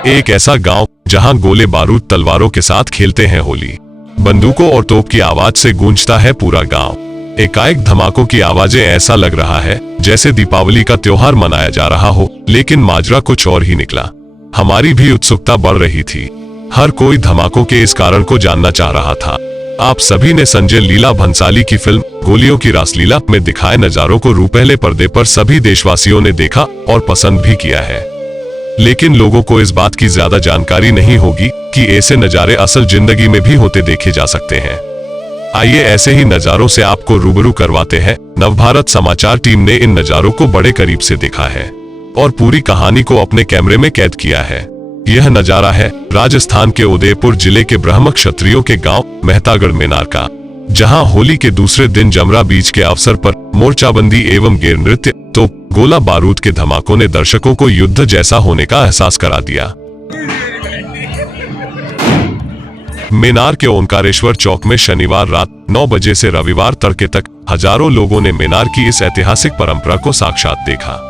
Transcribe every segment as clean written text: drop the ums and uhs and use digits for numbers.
एक ऐसा गांव जहां गोले बारूद तलवारों के साथ खेलते हैं होली। बंदूकों और तोप की आवाज से गूंजता है पूरा गांव। एकाएक धमाकों की आवाजें, ऐसा लग रहा है जैसे दीपावली का त्योहार मनाया जा रहा हो, लेकिन माजरा कुछ और ही निकला। हमारी भी उत्सुकता बढ़ रही थी। हर कोई धमाकों के इस कारण को जानना चाह रहा था। आप सभी ने संजय लीला भंसाली की फिल्म गोलियों की रासलीला में दिखाए नजारों को रूपहले पर्दे पर सभी देशवासियों ने देखा और पसंद भी किया है, लेकिन लोगों को इस बात की ज्यादा जानकारी नहीं होगी कि ऐसे नजारे असल जिंदगी में भी होते देखे जा सकते हैं। आइए ऐसे ही नजारों से आपको रूबरू करवाते हैं। नवभारत समाचार टीम ने इन नजारों को बड़े करीब से देखा है और पूरी कहानी को अपने कैमरे में कैद किया है। यह नजारा है राजस्थान के उदयपुर जिले के ब्राह्मण क्षत्रियों के गांव मेहतागढ़ मेनार का, जहां होली के दूसरे दिन जमरा बीज के अवसर पर मोर्चाबंदी एवं गेर नृत्य तो गोला बारूद के धमाकों ने दर्शकों को युद्ध जैसा होने का एहसास करा दिया। मेनार के ओंकारेश्वर चौक में शनिवार रात 9 बजे से रविवार तड़के तक हजारों लोगों ने मेनार की इस ऐतिहासिक परंपरा को साक्षात देखा।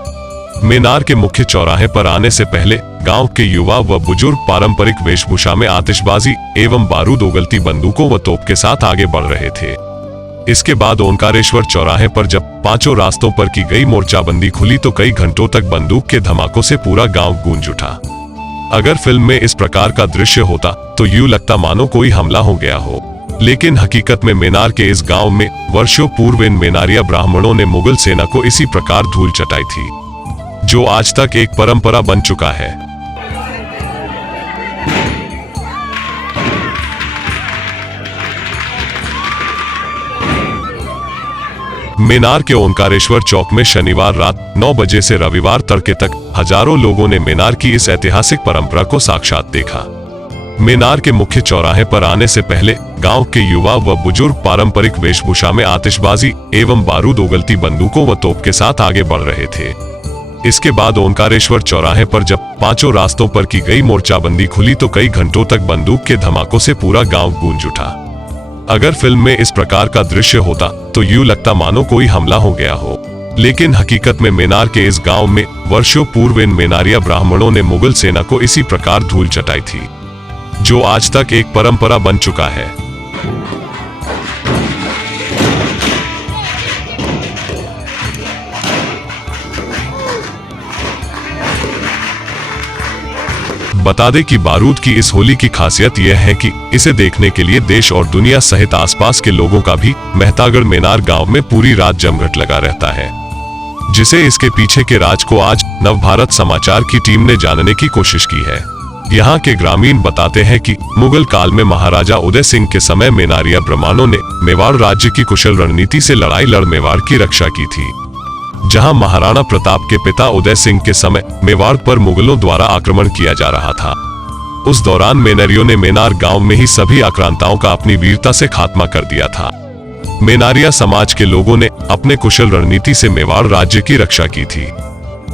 मेनार के मुख्य चौराहे पर आने से पहले गांव के युवा व बुजुर्ग पारंपरिक वेशभूषा में आतिशबाजी एवं बारूद उगलती बंदूकों व तोप के साथ आगे बढ़ रहे थे। इसके बाद ओंकारेश्वर चौराहे पर जब पांचों रास्तों पर की गई मोर्चाबंदी खुली तो कई घंटों तक बंदूक के धमाकों से पूरा गांव गूंज उठा। अगर फिल्म में इस प्रकार का दृश्य होता तो यूं लगता मानो कोई हमला हो गया हो, लेकिन हकीकत में मेनार के इस गांव में वर्षों पूर्व इन मेनारिया ब्राह्मणों ने मुगल सेना को इसी प्रकार धूल चटाई थी, जो आज तक एक परंपरा बन चुका है। मेनार के ओंकारेश्वर चौक में शनिवार रात 9 बजे से रविवार तड़के तक हजारों लोगों ने मेनार की इस ऐतिहासिक परंपरा को साक्षात देखा। मेनार के मुख्य चौराहे पर आने से पहले गांव के युवा व बुजुर्ग पारंपरिक वेशभूषा में आतिशबाजी एवं बारूद उगलती बंदूकों व तोप के साथ आगे बढ़ रहे थे। इसके बाद ओंकारेश्वर चौराहे पर जब पांचों रास्तों पर की गई मोर्चाबंदी खुली तो कई घंटों तक बंदूक के धमाकों से पूरा गांव गूंज उठा। अगर फिल्म में इस प्रकार का दृश्य होता तो यूं लगता मानो कोई हमला हो गया हो, लेकिन हकीकत में मेनार के इस गांव में वर्षों पूर्व इन मेनारिया ब्राह्मणों ने मुगल सेना को इसी प्रकार धूल चटाई थी, जो आज तक एक परंपरा बन चुका है। बता दें कि बारूद की इस होली की खासियत यह है कि इसे देखने के लिए देश और दुनिया सहित आसपास के लोगों का भी मेहतागढ़ मेनार गांव में पूरी रात जमघट लगा रहता है, जिसे इसके पीछे के राज को आज नवभारत समाचार की टीम ने जानने की कोशिश की है। यहाँ के ग्रामीण बताते हैं कि मुगल काल में महाराजा उदय सिंह के समय मेनारिया ब्राह्मणों ने मेवाड़ राज्य की कुशल रणनीति से लड़ाई लड़ मेवाड़ की रक्षा की थी, जहां महाराणा प्रताप के पिता उदय सिंह के समय मेवाड़ पर मुगलों द्वारा आक्रमण किया जा रहा था। उस दौरान मेनारियों ने मेनार गांव में ही सभी आक्रांताओं का अपनी वीरता से खात्मा कर दिया था। मेनारिया समाज के लोगों ने अपने कुशल रणनीति से मेवाड़ राज्य की रक्षा की थी।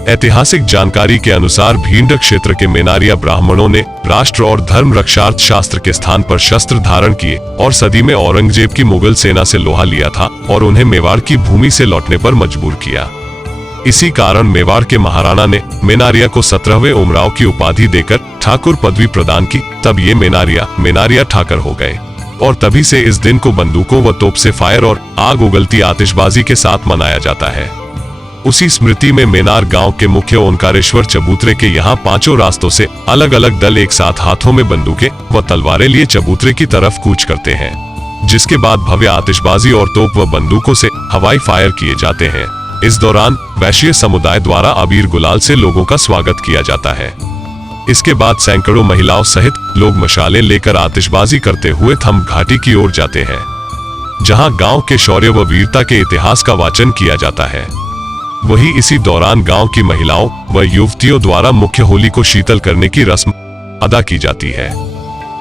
ऐतिहासिक जानकारी के अनुसार भींड क्षेत्र के मेनारिया ब्राह्मणों ने राष्ट्र और धर्म रक्षार्थ शास्त्र के स्थान पर शस्त्र धारण किए और सदी में औरंगजेब की मुगल सेना से लोहा लिया था और उन्हें मेवाड़ की भूमि से लौटने पर मजबूर किया। इसी कारण मेवाड़ के महाराणा ने मेनारिया को 17वें उमराव की उपाधि देकर ठाकुर पदवी प्रदान की। तब ये मेनारिया ठाकर हो गए और तभी से इस दिन को बंदूकों व तोप से फायर और आग उगलती आतिशबाजी के साथ मनाया जाता है। उसी स्मृति में मेनार गांव के मुख्य ओंकारेश्वर चबूतरे के यहाँ पांचों रास्तों से अलग अलग दल एक साथ हाथों में बंदूकें व तलवारें लिए चबूतरे की तरफ कूच करते हैं, जिसके बाद भव्य आतिशबाजी और तोप व बंदूकों से हवाई फायर किए जाते हैं। इस दौरान वैश्य समुदाय द्वारा अबीर गुलाल से लोगों का स्वागत किया जाता है। इसके बाद सैकड़ों महिलाओं सहित लोग मशालें लेकर आतिशबाजी करते हुए थम घाटी की ओर जाते हैं, जहां गांव के शौर्य व वीरता के इतिहास का वाचन किया जाता है। वहीं इसी दौरान गांव की महिलाओं व युवतियों द्वारा मुख्य होली को शीतल करने की रस्म अदा की जाती है।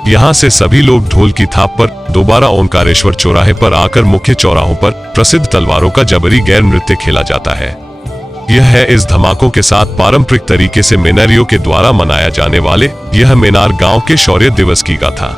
यहाँ से सभी लोग ढोल की थाप पर दोबारा ओंकारेश्वर चौराहे पर आकर मुख्य चौराहों पर प्रसिद्ध तलवारों का जबरी गैर नृत्य खेला जाता है। यह है इस धमाकों के साथ पारंपरिक तरीके से मेनारियों के द्वारा मनाया जाने वाले यह मेनार गांव के शौर्य दिवस की गाथा।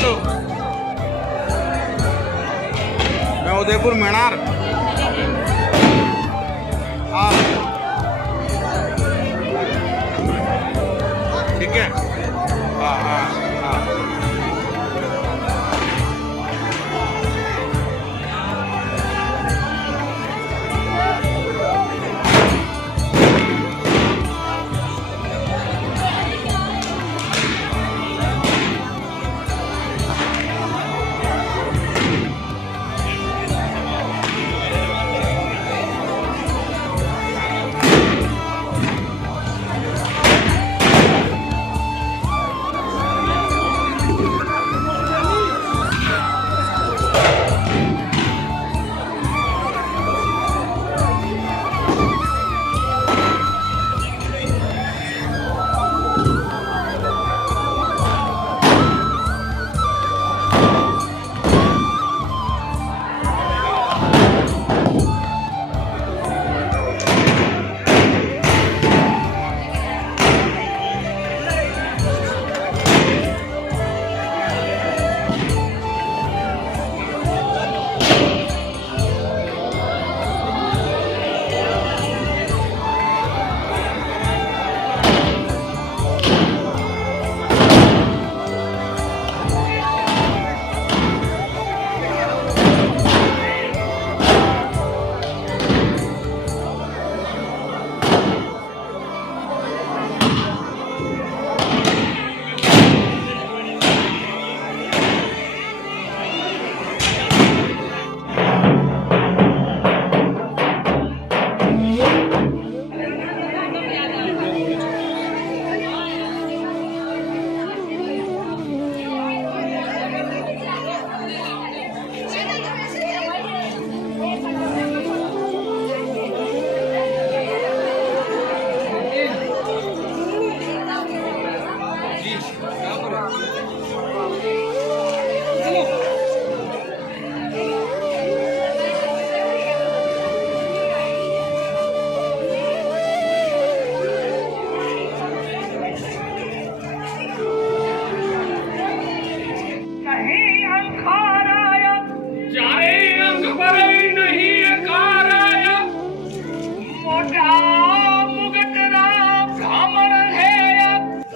हेलो, मैं उदयपुर मेनार। हाँ ठीक है। हाँ हाँ हाँ।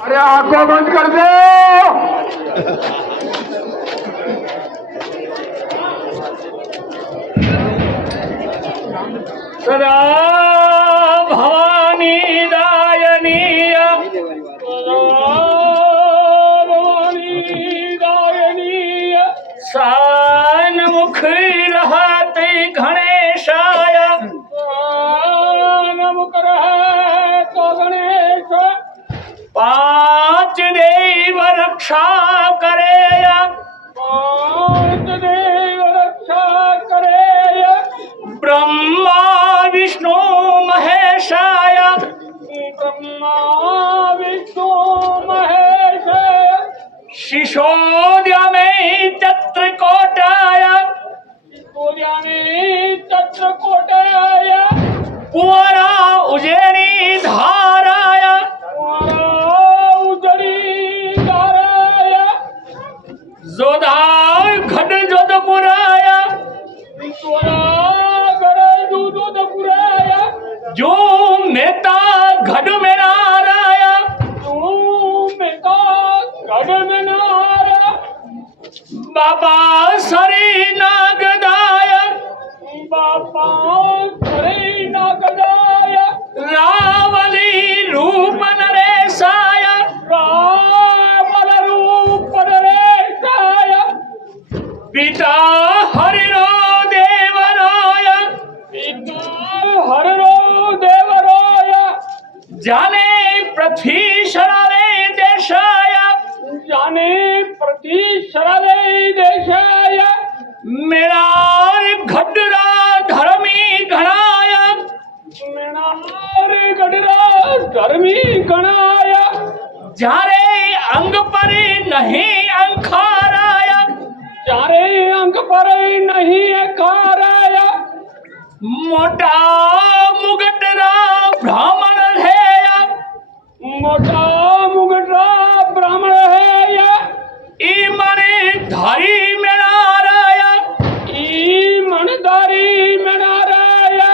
अरे आंखों बंद कर दो। सदा भवानी दायनीय, सानमुख रहते गणेशाय, सानमुख रहते गणेश, पांच देव रक्षा करेया, पांच देव रक्षा करेया, ब्रह्मा विष्णु महेशाय, ब्रह्मा विष्णु महेशाय, शिशोद्य में चित्रकोटाय, शिशोद्य में चित्रकोटाय, कुंवरा उज्जैनी धाराय, कुंवरा उज्जैनी धाराय, जोधा घट जोधपुराय, जोधपुराय, जो मेहता घट में नाराय, जो मेहता घट में नाराय, बाबा सरी नागदाय, बाबा सरी नागदाय, रावली रूप नरेशाय, रावल रूप नरेशाय, पिता हरिरो देवराय, पिता हरिरो देवराय, जाने पृथ्वी शराले देशाय, जाने पृथ्वी शराले देशाय, मेरा घटरा धर्मी गणाय, मेरा घटरा धर्मी गणाय, जारे अंग पर नहीं अंखाराय, जारे अंग पर नहीं अंखाराय, मोटा मुगटरा ब्राह्मण है, मोटा मुगटरा ब्राह्मण है, ई मने धारी मेणाराया ईमनदारी मेणाराया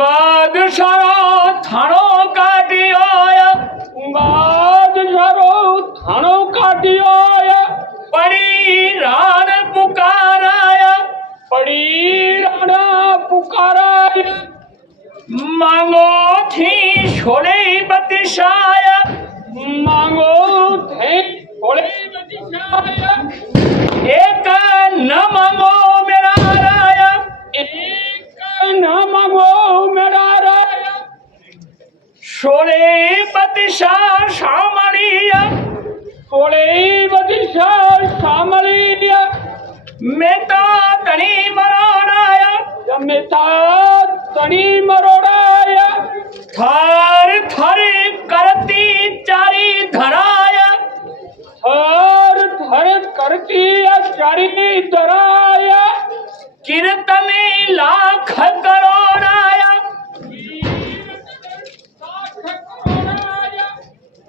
बादशारो थानो काटियोया बादशारो थानो काटियोया पड़ी राण पुकाराया पड़ी राणा पुकाराया मांगो थी छोड़े बतिशाया मांगो थे छोड़े बतिशाया एक न मांगो मेरा राया एक न मांगो मेरा राया छोड़े बतिशा शामलिया छोड़े बतिशा शामलिया मेता तनी मरोड़ाया मेता तनी मरोड़ाया थार थार करती चारी धराया थार थार करती चारी धराया कीर्तनी लाख करोड़ाया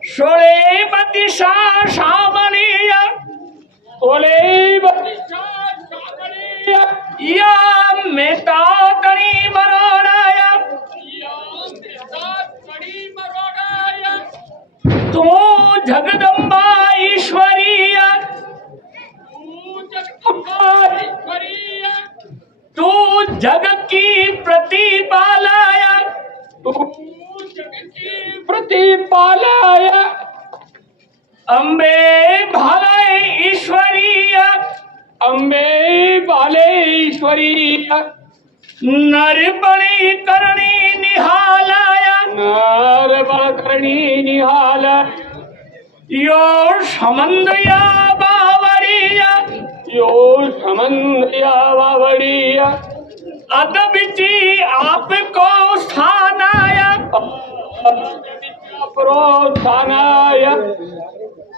सोले बतिशा शामलिया सोले बतिशा शामलिया या मेता तनी मरोड़ाया तू जगदम्बा ईश्वरीया तू जग की प्रतिपालाया तू जग की प्रतिपालाया अम्बे भाले ईश्वरीया अम्बे भाले ईश्वरीया नरबली करणी निहालाया नरबल करणी निहाला यो समंदया बावड़िया यो समंदया बावड़िया अदबिची आपको स्थानाया प्रोत्थानाया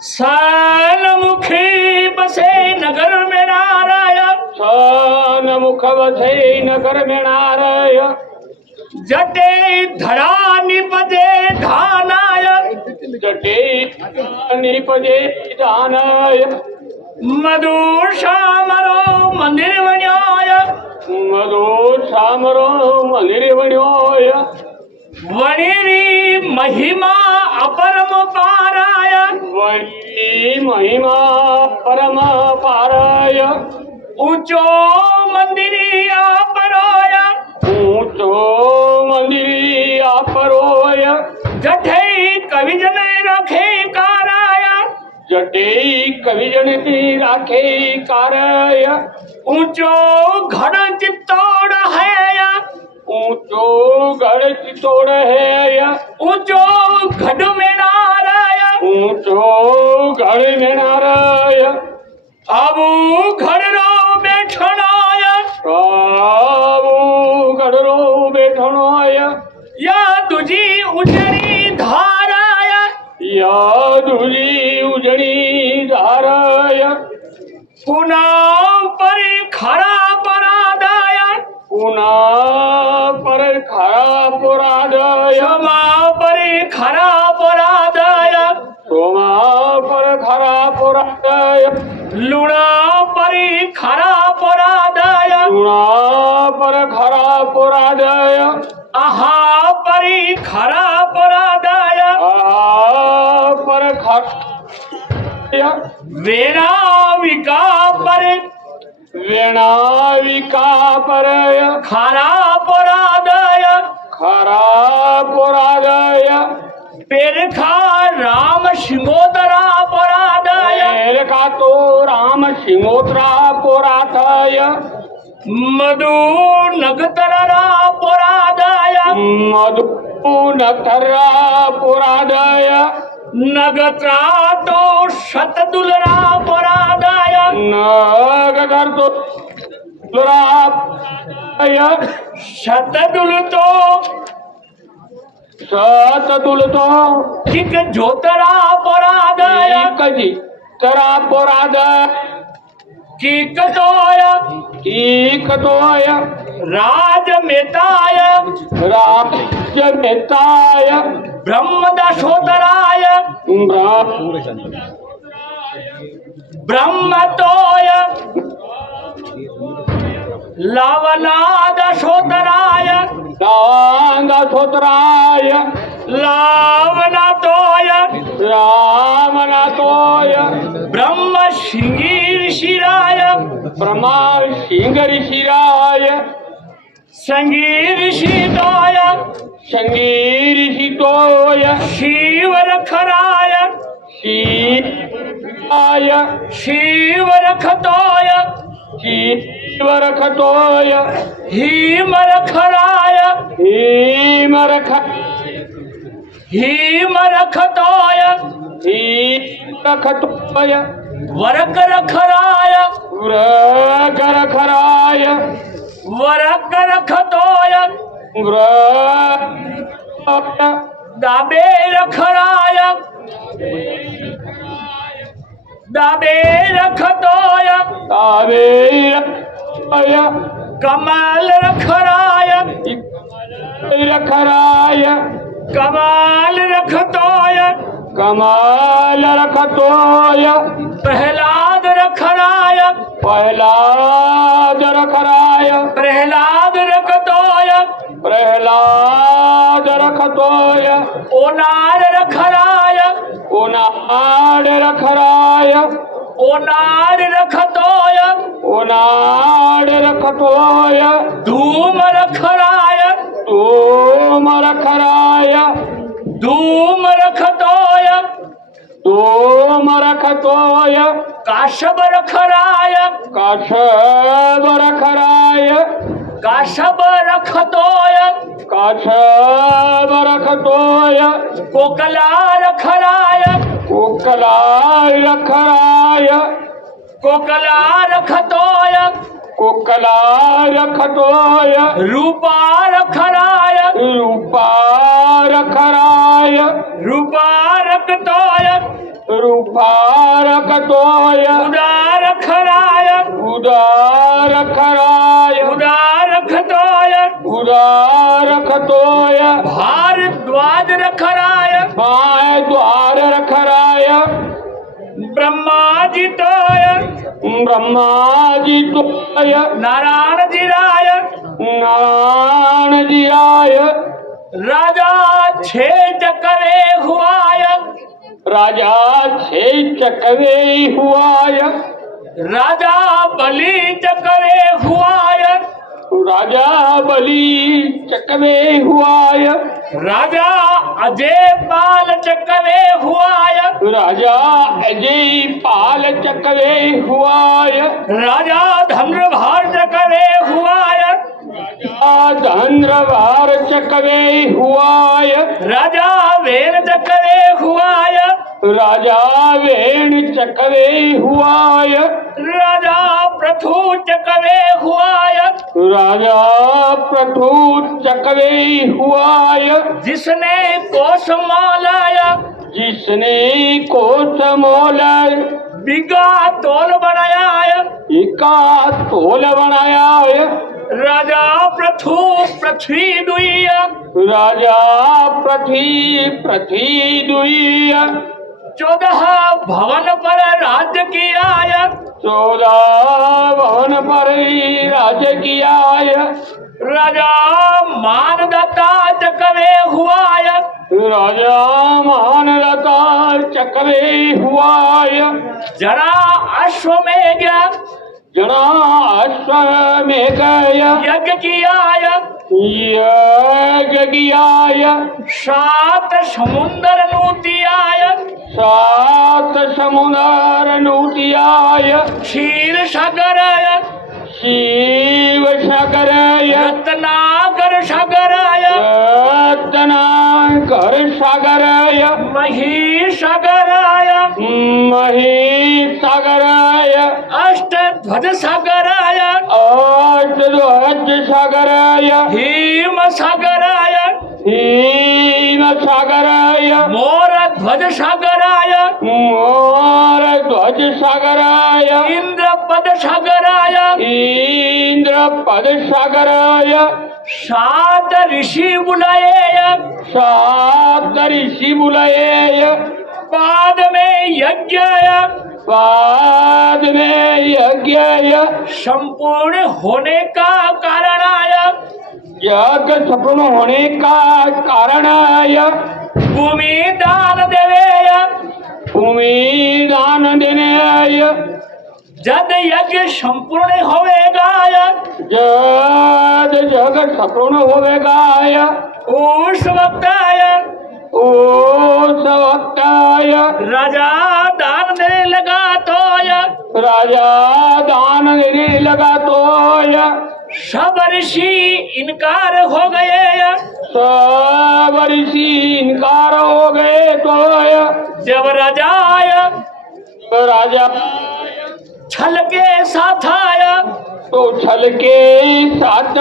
सनमुखी बसे नगर में नाराया सनमुख बसे नगर में नाराया जटे धरा निपजे धानाया जटे निपजे धानाया मधुर श्यामरो मंदिर बन्योया मधुर श्यामरो मंदिर बन्योया वणिरी महिमा अपरम पाराया वणी महिमा परम पाराया ऊंचो मंदिरिया परोया ऊंचो मंदिरिया परोया जठे कविजन रखे काराया जटे कविजन राखे काराया ऊंचो घड़ चित्तौड़ है ऊंचो गढ़ चितोड़ है ऊंचो गढ़ में नाराया ऊंचो गढ़ में नाराया आबू घर रो बैठनाया आबू घर रो बैठनाया या तुझी उजड़ी धाराया या तुझी उजड़ी धाराया पुनाव पर खरा परादाया पुना पर खरा पुरादय सोमा पर खरा पुरादय सोमा पर खरा पुरादय लुणा पर खरा पुरादय लुणा पर खरा पुरादय आहा पर खरा पुरादय आहा पर खरा वेणाविका पर वेणाविका पर खरा पुरादय खरा पुरादय पेरखा राम सिंगोदरा पुरादय पेरखा तो राम सिंगोदरा पुरादय मधु नगतरा पुरादय मधु नगतरा पुरादय नगत्रा तो शतदुलरा पुरादय नगर तो शतदुल तो किक जोतरा पुरादय कजी तरा पुरादय किक तोय राज मेताय ब्रह्मदशोतराय ब्रह्मतोय लावनाद शोतराय दांगसोत्राय लावनातोय रामनाथोय ब्रह्म शिंगीर शिराय ब्रह्मा शिंगरी शिराय संगीर शीतोय संगीर शितोय शिवर खराय शिवाय शिवर खतोय शिवरखतोय हिमर खराय हिमरख हिमर खतोय हिमरखतोय वरकर खराय व्रगरखराय वरकर खतोय दाबेर खराय दाबेर खतोय तावेरखराय कमल खराय रखराय कमाल रखतोय कमाल रखतोय प्रहलाद रखराय प्रहलाद रखराय प्रहलाद रखतोय प्रहलाद रखतोय ओनार रखराय ओनाड रखराय ओनार रखतोय ओनाड रखतोय धूम रखराय धूम रखराय धूम रखतोय धूम रखतोय काशब रखराय काशब रखराय काशब रखतोय काशब रखतोय कोकला रखराय कोकला रखराय कोकला रखतोय कोकला रखतोय रूपा रखराय रूपा रखराय रूपा रखतोय रूपा रखतोय उदार खराय उदार खराय उदार खतोय उदार खतोय भारद्वाज रखराय बाय द्वार रखराय ब्रह्माजितोय ब्रह्माजितोय नारायण जिराय नारायण जिराय राजा छे चकवे हुआय राजा छे चकवे हुआय राजा बलि चकवे हुआय राजा बलि चकवे हुआय राजा अजय पाल चकवे हुआय राजा अजय पाल चकवे हुआय राजा धनुर्भार चकवे हुआय धन्द्रवार चकवे हुआय राजा वेन चकवे हुआय राजा वेण चकवे हुआय राजा प्रथु चकवे हुआय राजा प्रथु चकवे हुआय जिसने कोस मालाया जिसने कोस मोलय बिगा तोल बनाया एका तोल बनाया राजा प्रथु पृथ्वी दुई राजा पृथ्वी दुई 14 भवन पर राज्य किया 14 भवन पर राज्य किया राजा मानदत्ता चकवे हुआय राजा मानदत्ता चकवे हुआय जरा अश्वमेघ जना अश्वमेघ यज्ञ कियाय यज्ञ कियाय 7 समुद्र नूतियाय 7 समुद्र नूतियाय क्षीर सागराय शिव सागराय रत्नाकर सागराय रत्नाकर सागराय मही सागराय मही सागराय अष्टध्वज सागराय अष्टध्वज सागराय हिम सागराय हिम सागराय मोर ध्वज सागराय मोर ध्वज सागराय इंद्रपद सागराय इंद्र पद सागराय 7 ऋषि बुलाए 7 ऋषि बुलाए बाद में यज्ञ बाद में यज्ञ संपूर्ण होने का कारण आया। यज्ञ संपूर्ण होने का कारण आया। भूमि दान देवे भूमि दान देने आया। जद यज्ञ संपूर्ण होवेगा जद जगत संपूर्ण होवेगा उस वक्त उस वक्त राजा दान देने लगा तो राजा दान देने लगा तो सब ऋषि इनकार हो गए। सब ऋषि इनकार हो गए तो जब राजा आया राजा छल के साथ आया तो छल के साथ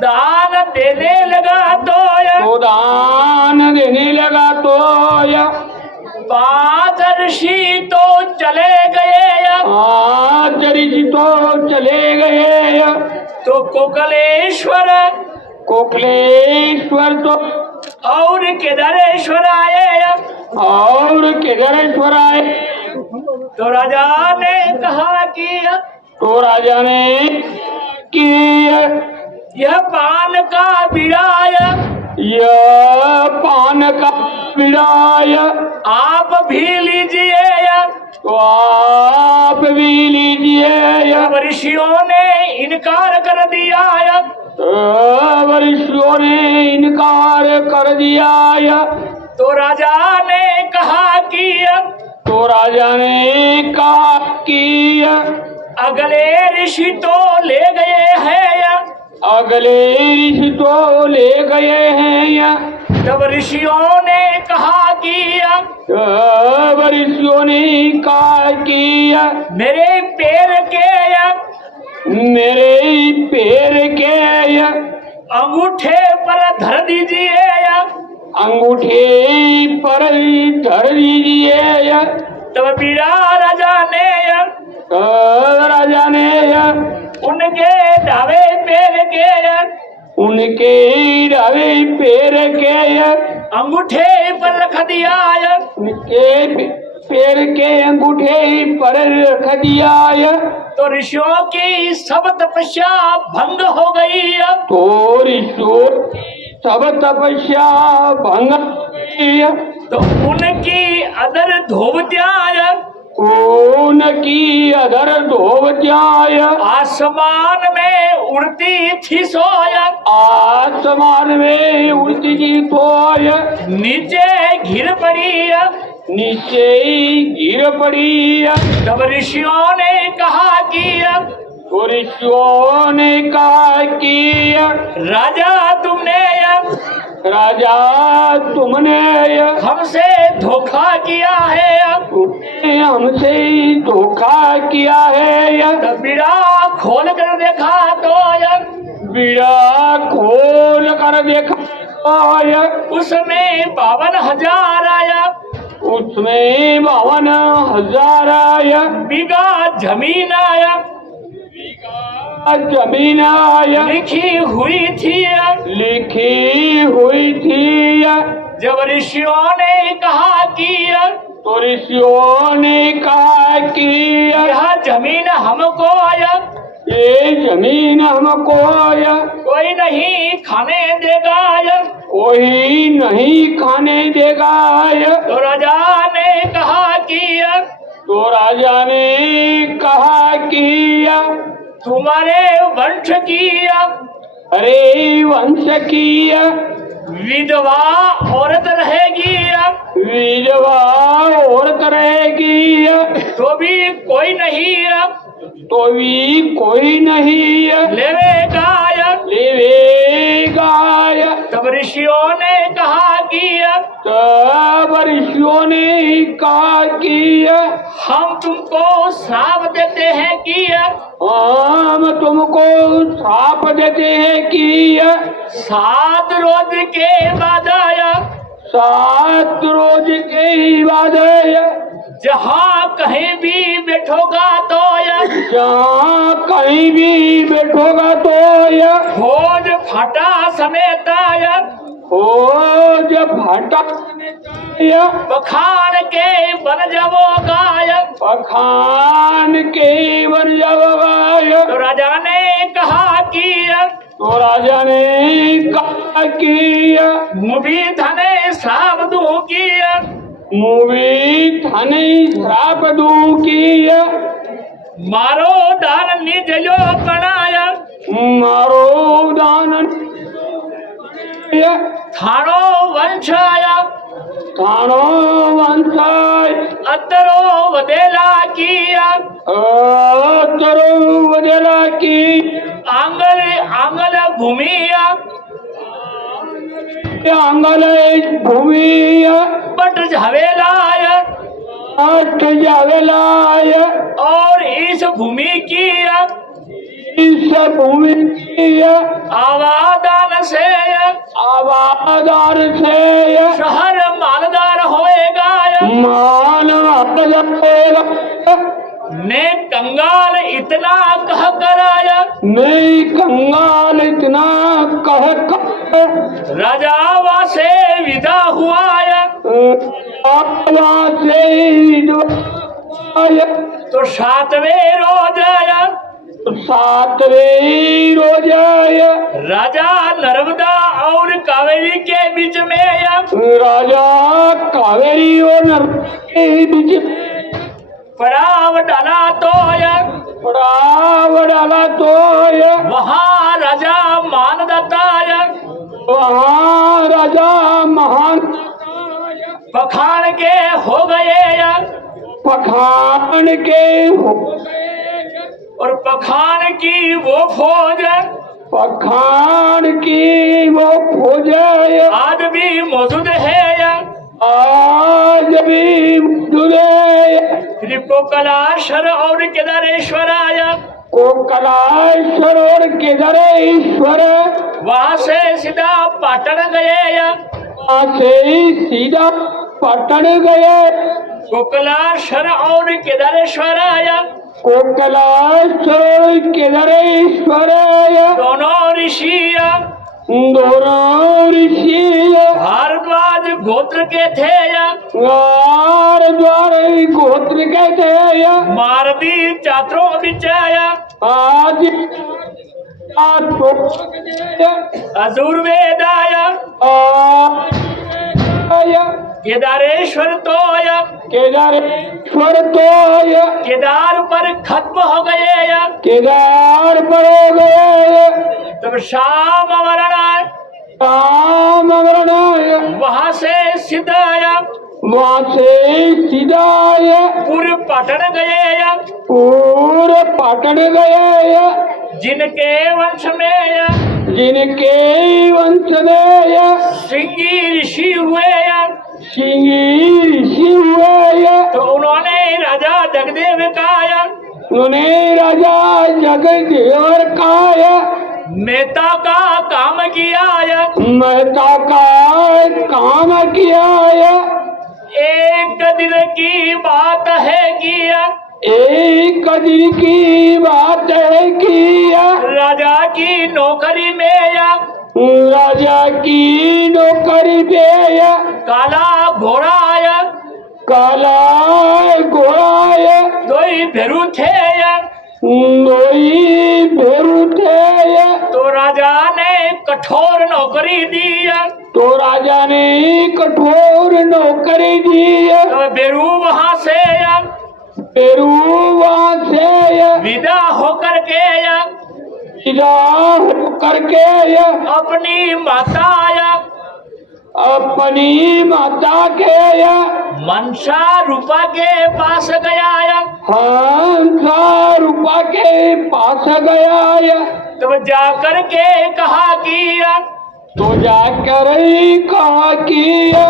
दान देने लगा तो दान देने लगा तो 5 ऋषि तो चले गए। आज ऋषि तो चले गए तो कोकलेश्वर कोकलेश्वर तो और केदारेश्वर आए। और केदारेश्वर आए। तो राजा ने कहा कि तो राजा ने कि यह पान का बिड़ाय यह पान का बिड़ाय आप भी लीजिए। तो आप भी लीजिए। अब ऋषियों ने इनकार कर दिया। ऋषियों ने इनकार कर दिया। तो राजा ने कहा कि तो राजा ने कहा कि अगले ऋषि तो ले गए हैं। अगले ऋषि तो ले गए हैं। तब ऋषियों ने कहा कि तब ऋषियों ने कहा कि मेरे पैर के अंगूठे पर धर दीजिए। अंगूठे पर धर दीजिए। तब बीड़ा राजा ने उनके ढावे पैर के अंगूठे पर रख दिया। उनके पैर के अंगूठे पर रख दिया। तो ऋषियों की सब तपस्या भंग हो गई। तो ऋषियों सब तपस्या भंग हो गई। तो उनकी अदर धोवत्याय उनकी अदर धोवत्याय आसमान में उड़ती थी सोया। आसमान में उड़ती थी सोय नीचे गिर पड़ी। नीचे गिर पड़ी। तब ऋषियों ने कहा कि तो ऋषियों ने कहा कि राजा तुमने हमसे धोखा किया है। हमसे धोखा किया है। तब बीड़ा खोल कर देखा तो बीड़ा खोल कर देखा तो उसमें 52,000 आया। उसमें 52,000 आया। बीघा जमीन आया। जमीन आया। लिखी हुई थी। जब ऋषियों ने कहा कि तो ऋषियों ने कहा कि यह जमीन हमको आया। ये जमीन हमको आया। कोई नहीं खाने देगा। कोई नहीं खाने देगा। तो राजा ने कहा कि तो राजा ने कहा कि तुम्हारे वंश की अरे वंश की विधवा औरत रहेगी। विधवा औरत रहेगी। तो भी कोई नहीं लेवेगा। तब ऋषियों ने कहा कि हम तुमको श्राप देते हैं कि हम तुमको श्राप देते हैं कि 7 रोज के बाद 7 रोज के बाद जहाँ कहीं भी बैठोगा तो जहाँ कहीं भी बैठोगा तो खोज फटा समेत खोज फटा पखान के बन जबो गायक। पखान के बन जबो गायक। तो राजा ने कहा कि तो राजा ने कहा कि मुभी धने श्राप दूं की। मुभी धने श्राप दूं की। मारो दान निज जो बनाया। मारो दान थानो वंशाया। थानो वंशाय। अतरो वदेला किया। अतरो वदेला की। आंगल आंगल भूमिया। आंगल भूमिया। बट झवेलाय। बट झवेलाय। और इस भूमि की इस भूमि की आवादान से आवादार से शहर मालदार होएगा। ने कंगाल इतना कह कराया। नहीं कंगाल इतना कह कर राजावा से विदा हुआ। से तो सातवें रोज सातवें रोज राजा नर्मदा और कावेरी के बीच में राजा कावेरी और नर्मदा के बीच पड़ाव डाला तो वहाँ राजा मानदाता वहाँ राजा महान पखान के हो गए। पखान के और पखान की वो फौज पखान की वो फौज आज भी मौजूद है। आज भी मौजूद है। श्री कोकलाश्वर और केदारेश्वर आया। कोकलाश्वर और केदारेश्वर वहाँ से सीधा पाटन गए। वहाँ से सीधा पाटन गए। कोकलाश्वर और केदारेश्वर आया। कोकलाश्वर केदारेश्वर दोनों ऋषि भारद्वाज गोत्र के थे। भारद्वाज गोत्र के थे। मारदी चात्रों बिचाया। आज अजुर्वेदाया। केदारेश्वर तो केदारेश्वर तो केदार पर खत्म हो गए। केदार पर हो गए। तब शाम वर्ण वहाँ से सीधा वहाँ से सीधा पूर्व पाटन गए। पूरे पाटन गए। जिनके वंश में सिंगी ऋषि हुए। तो उन्होंने राजा जगदेव काया। राजा जगदेव काया मेहता का काम किया। मेहता का काम किया। एक दिन की बात है किया। एक दिन की बात है किया। राजा की नौकरी में राजा की नौकरी पे काला घोड़ा काला घोड़ा दोई भेरू थे। तो राजा ने कठोर नौकरी दी। तो राजा ने कठोर नौकरी दी। तो बेरू वहाँ से विदा होकर के अपनी माता के मनसा रूपा के पास गया। हंसा रूपा के पास गया। तब जाकर के कहा किया। तो जाकर कहा किया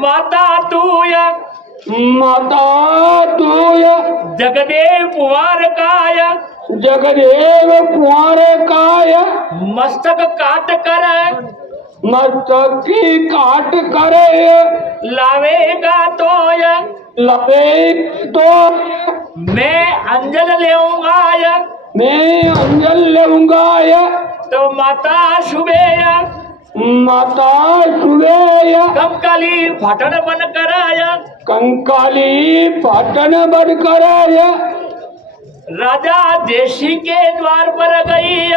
माता तू जगदेव कुंवर काया। जगदेव कुंवर काया मस्तक काट कर मस्तक की काट करे लावेगा तो लवे तो मैं अंजल लेऊंगा। मैं अंजल लूंगा। तो माता सुबेया माता सुवेय कंकाली फाटन बन कराया कंकाली पाटन बन कराय राजा जयसिंह के द्वार पर गई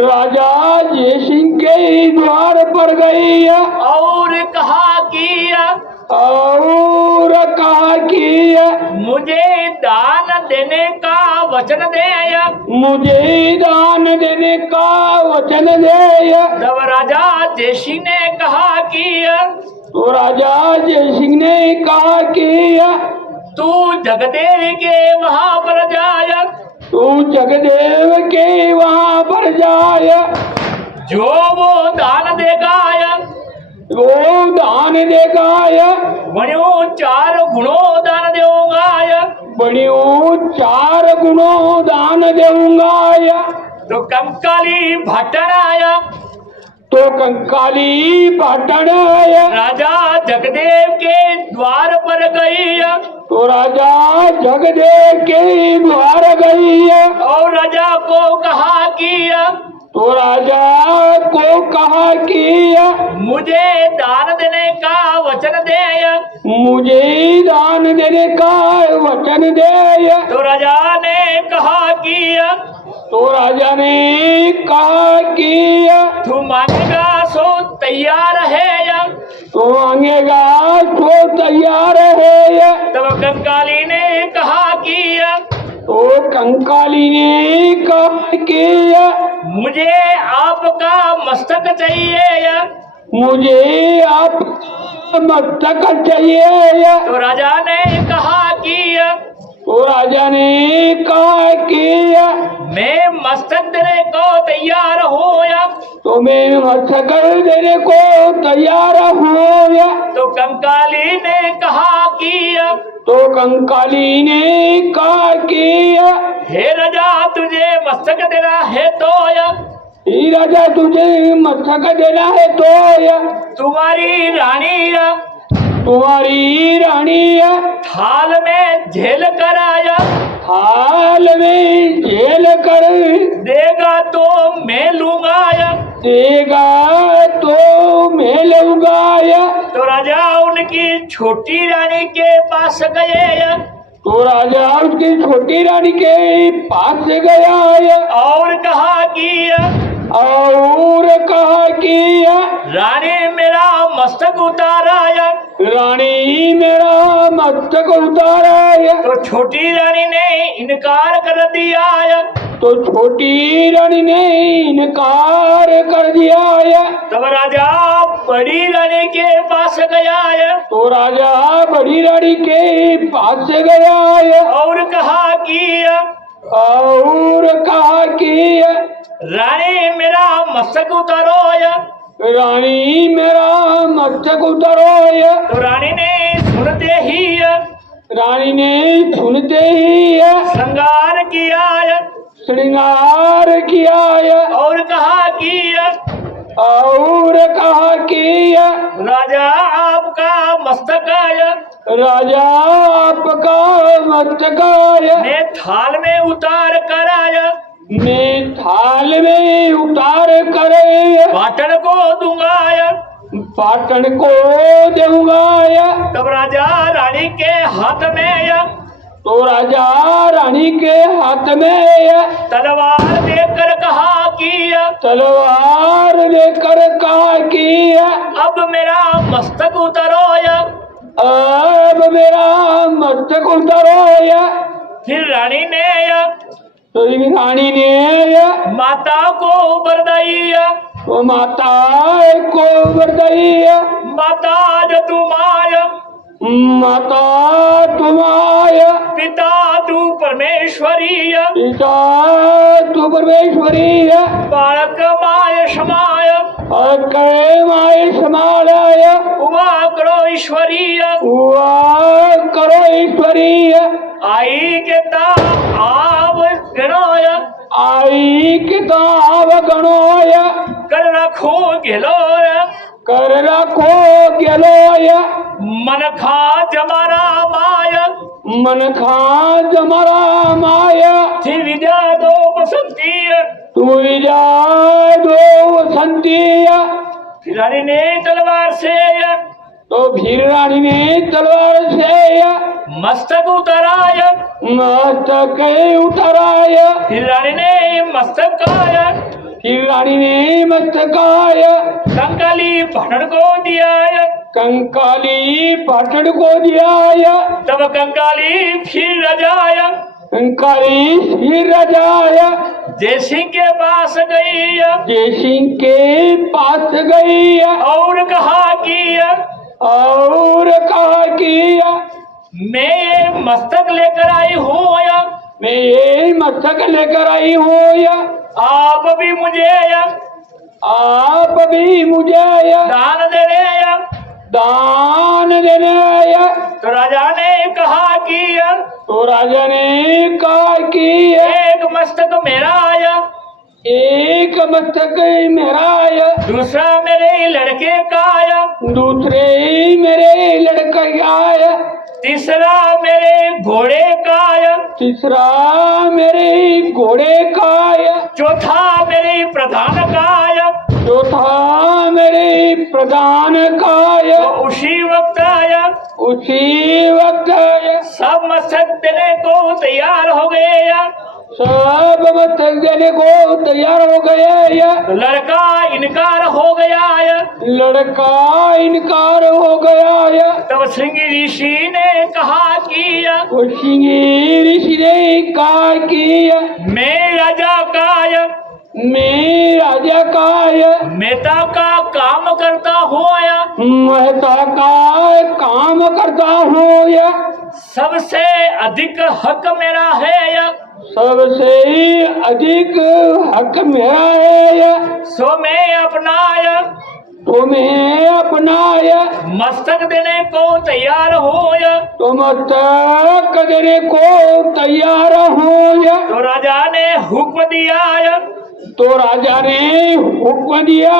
राजा जयसिंह के द्वार पर गई और कहा कि और कहा कि मुझे दान देने का वचन दे। मुझे दान देने का वचन दे। तब राजा जयसिंह ने कहा कि तो राजा जयसिंह ने कहा कि तू जगदेव के वहां पर जाय, तू जगदेव के वहां पर जाय, जो वो दान देगा वो दान देगा बड़ो 4 गुणों दान दूंगा। बड़ियों 4 गुणों दान दूंगा। तो कंकाली भट्टन आया, तो कंकाली पाटन आया राजा जगदेव के द्वार पर गई तो राजा जगदेव के द्वार गई और राजा को कहा कि तो राजा को कहा कि मुझे दान देने का वचन दे। मुझे दान देने का वचन दे। तो राजा ने कहा कि तो राजा ने कहा कि तू मांगेगा सो तैयार है। तो मांगेगा तो तैयार है। तब कंकाली ने कहा कि तो कंकाली ने कहा कि मुझे आपका मस्तक चाहिए। मुझे आप मस्तक चाहिए। तो राजा ने कहा कि तो राजा ने कहा कि मैं मस्तक देने को तैयार हूँ। तो मैं मस्तक देने को तैयार हूँ। तो कंकाली ने कहा कि तो कंकाली ने कहा कि हे राजा तुझे मस्तक देना है तो हे राजा तुझे मस्तक देना है तो तुम्हारी रानी तुम्हारी रानी थाल में झेल कर आया, हाल में झेल कर देगा तो मैं लूंगा। देगा तो मैं लूंगा। तो राजा उनकी छोटी रानी के पास गए तो राजा उसकी छोटी रानी के पास गया और कहा कि रानी मेरा मस्तक उतारा। रानी मेरा मस्तक उतारा। तो छोटी रानी ने इनकार कर दिया। तो छोटी रानी ने इनकार कर दिया। तब राजा बड़ी रानी के पास गया तो राजा बड़ी रानी के पास गया और कहा कि रानी मेरा मस्तक उतारो। रानी मेरा मस्तक उतारो। तो रानी ने सुनते ही श्रृंगार किया और कहा कि राजा आपका मस्तक राजा आपका मस्तक मैं थाल में उतार कर आया, मैं थाल में उतार कर पाटन को दूंगा। पाटन को दूंगा। तब राजा रानी के हाथ में तो राजा रानी के हाथ में तलवार देकर कहा कि तलवार लेकर कहा कि अब मेरा मस्तक उतारो। अब मेरा मस्तक उतारो। फिर रानी ने तो रानी ने माता को बरदाई, तो माता को बरदाई। माता जो तुम आय, माता तुम आय, पिता तू परमेश्वरी, पिता तू परमेश्वरी, बालक माय समाय, और कहे माय समालय, उवा करो ईश्वरी, हुआ करो ईश्वरी। आई केता आव गणोय, आई किताब गणोय, कर रखो गेलोय, कर रखो गेलोय, मन खा जमारा माय, मन खा जमरा माया। थी विद्या दो बसंती, तू विजा दो संतिया, रानी ने तलवार से तो फिर रानी ने तलवार से मस्तक उतराया, मस्तक उतराया। फिर रानी ने मस्तक आया, फिर रानी ने मस्तकाय कंकाली भटन को दिया, कंकाली पाटन को दिया। तब कंकाली फिर रजाया, कंकाली फिर रजाया। जय सिंह के पास गई जय सिंह के पास गई और कहा किया, और कहा किया मैं ये मस्तक लेकर आई हूँ मैं ये मस्तक लेकर आई हूँ आप भी मुझे आप भी मुझे दान दे रहे। दान देने आया। तो राजा ने कहा कि तो राजा ने कहा कि एक मस्तक मेरा आया, एक मस्तक मेरा आया, दूसरा मेरे लड़के का आया, दूसरे मेरे लड़का का आया, तीसरा मेरे घोड़े का आया, तीसरा मेरे घोड़े का आया, चौथा मेरे प्रधान का आया, चौथा मेरे प्रधान का आया। तो उसी वक्त आया, उसी वक्त आया। सब मस्तक देने को तैयार हो गए। सब मस्तक देने को तैयार हो गए। तो लड़का इनकार हो गया, लड़का इनकार हो गया। तब सिंह ऋषि ने कहा कि वो सिंह ऋषि ने कहा कि मैं राजा का मैं राजा का मेहता का काम करता हूँ, मेहता का काम करता हूँ, सबसे अधिक हक मेरा है, सबसे अधिक हक मेरा है। सो मैं अपनाया, तुम्हें अपनाया, मस्तक देने को तैयार हो। तो मस्तक देने को तैयार हो। तो राजा ने हुक्म दिया तो राजा ने हुक्म दिया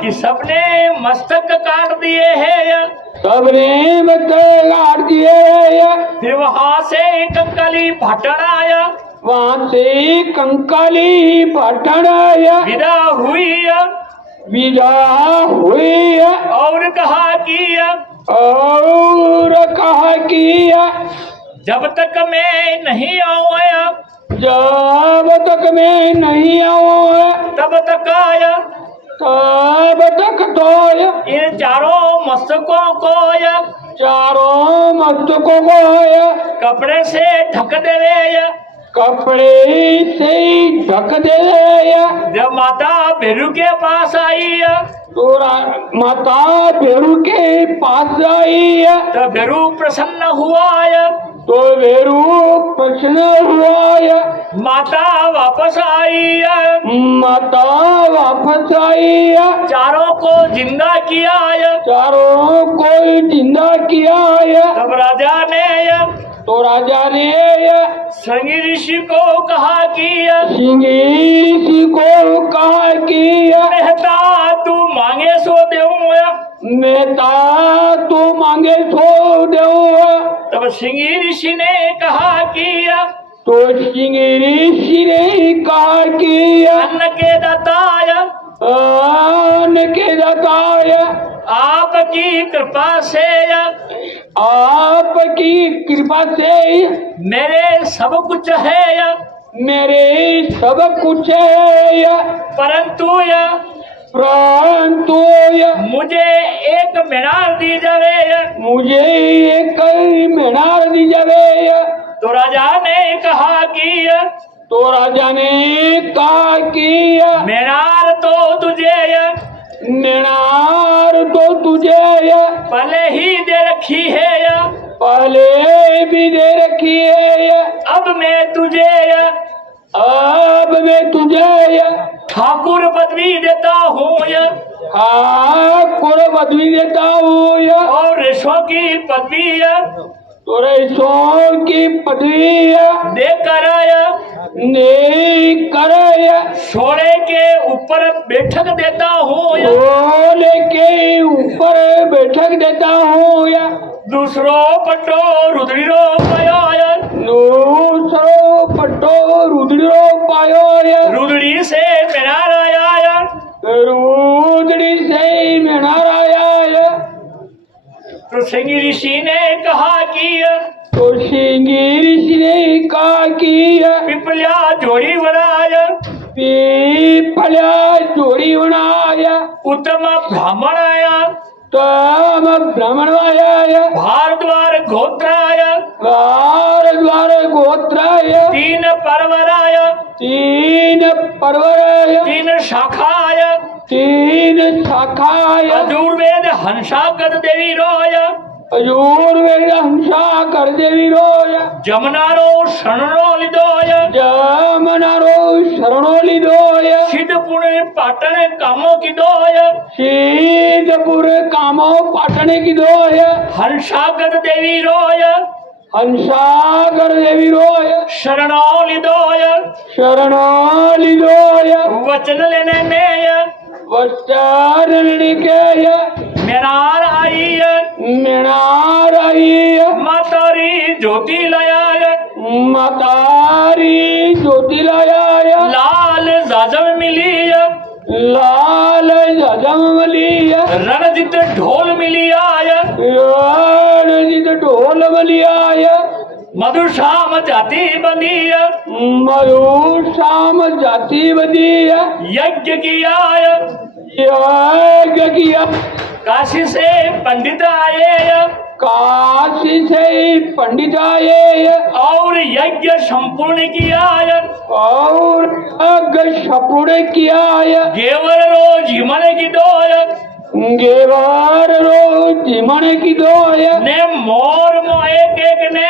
कि सबने मस्तक काट दिए हैं। सबने मस्तक काट दिए। फिर वहां से कंकाली भटन आया, वहां से कंकाली भटन आया, विदा हुई विदा हुई और कहा किया, और कहा किया जब तक मैं नहीं आऊँ, जब तक मैं नहीं आऊँ तब तक आया, तब तक तो इन चारों मस्तकों को चारों मस्तकों को कपड़े से ढक दे रहे। कपड़े से ढक दे। जब माता भैरू के पास आई तो माता भैरू के पास आई तो भैरू प्रसन्न हुआ, तो भैरू प्रसन्न हुआ। माता वापस आई, माता वापस आई, चारों को जिंदा किया। चारों को जिंदा किया। तब राजा ने तो राजा ने सिंह ऋषि को कहा कि सिंह ऋषि को कहा कि मेहता तू मांगे सो देऊंगा, मेहता तू मांगे सो देऊंगा। तब सिंह ऋषि ने कहा कि तो सिंह ऋषि ने कहा कि अन्न के दाता, अन्न के दाता, आपकी कृपा से, आपकी कृपा से मेरे सब कुछ है, मेरे सब कुछ है, परंतु परंतु मुझे एक मीनार दी जावे, मुझे एक मीनार दी जावे। तो राजा ने कहा कि तो राजा ने कहा कि मीनार तो तुझे, मीनार तो तुझे पहले ही दे रखी है, पहले भी दे रखी है। अब मैं तुझे ठाकुर पदवी देता हूँ, ठाकुर पदवी देता हूँ, और ऋषों की पदवी तो ऋषों की पदवी देकर आया, नहीं कराया, सोने के ऊपर बैठक देता हूँ, सोने के ऊपर बैठक देता हूँ। दूसरों पट्टो रुद्रो पाया, दूसरो पट्टो रुद्रो पायो, रुद्री से मीनार आया, रुद्री से सिंह ऋषि ने कहा कि तो सिंगी ऋषि ने कहा कि पिपलिया जोड़ी बनाया, पीपल्या जोड़ी बनाया, उत्तम ब्राह्मण आया, तम ब्राह्मण आया, भारद्वार गोत्र आया, द्वार गोत्राय, तीन पर्वर आया, तीन पर्वराय, तीन शाखा आया, तीन शाखाय, अजुर्वेद हंसागत देवी रोया, अजूर्वेद हंसा कर देवी रोय, जमनारो शरणो लिदोया, जमनारो शरणो लिदोय, सिद्ध पुणे पाटण कामों की दोया, शीतपुर कामो पाटने की दोय, हंसागत देवी रोया, हंसागर देवी रोय, शरणो लिदोया, शरणो लिदोय, वचन लेने नेय, वस्तारणिकेय, मेनार आई, मीणाराय, मातारी ज्योति लयाय, मतारी ज्योतिलाय, लाल जाजम मिली, लाल जजमलिय, रणजित ढोल मिली आय, रणजित ढोल बलियाय, मधुश्याम जाति बंदी, मधु श्याम जाति बदिय, यज्ञ किया, यज्ञ किया, काशी से पंडित आए, काशी से पंडित आए, और यज्ञ संपूर्ण किया, और यज्ञ संपूर्ण किया, गेवर रोज मन की दोय, गेवार रोज मन की दोय, ने मोर एक एक ने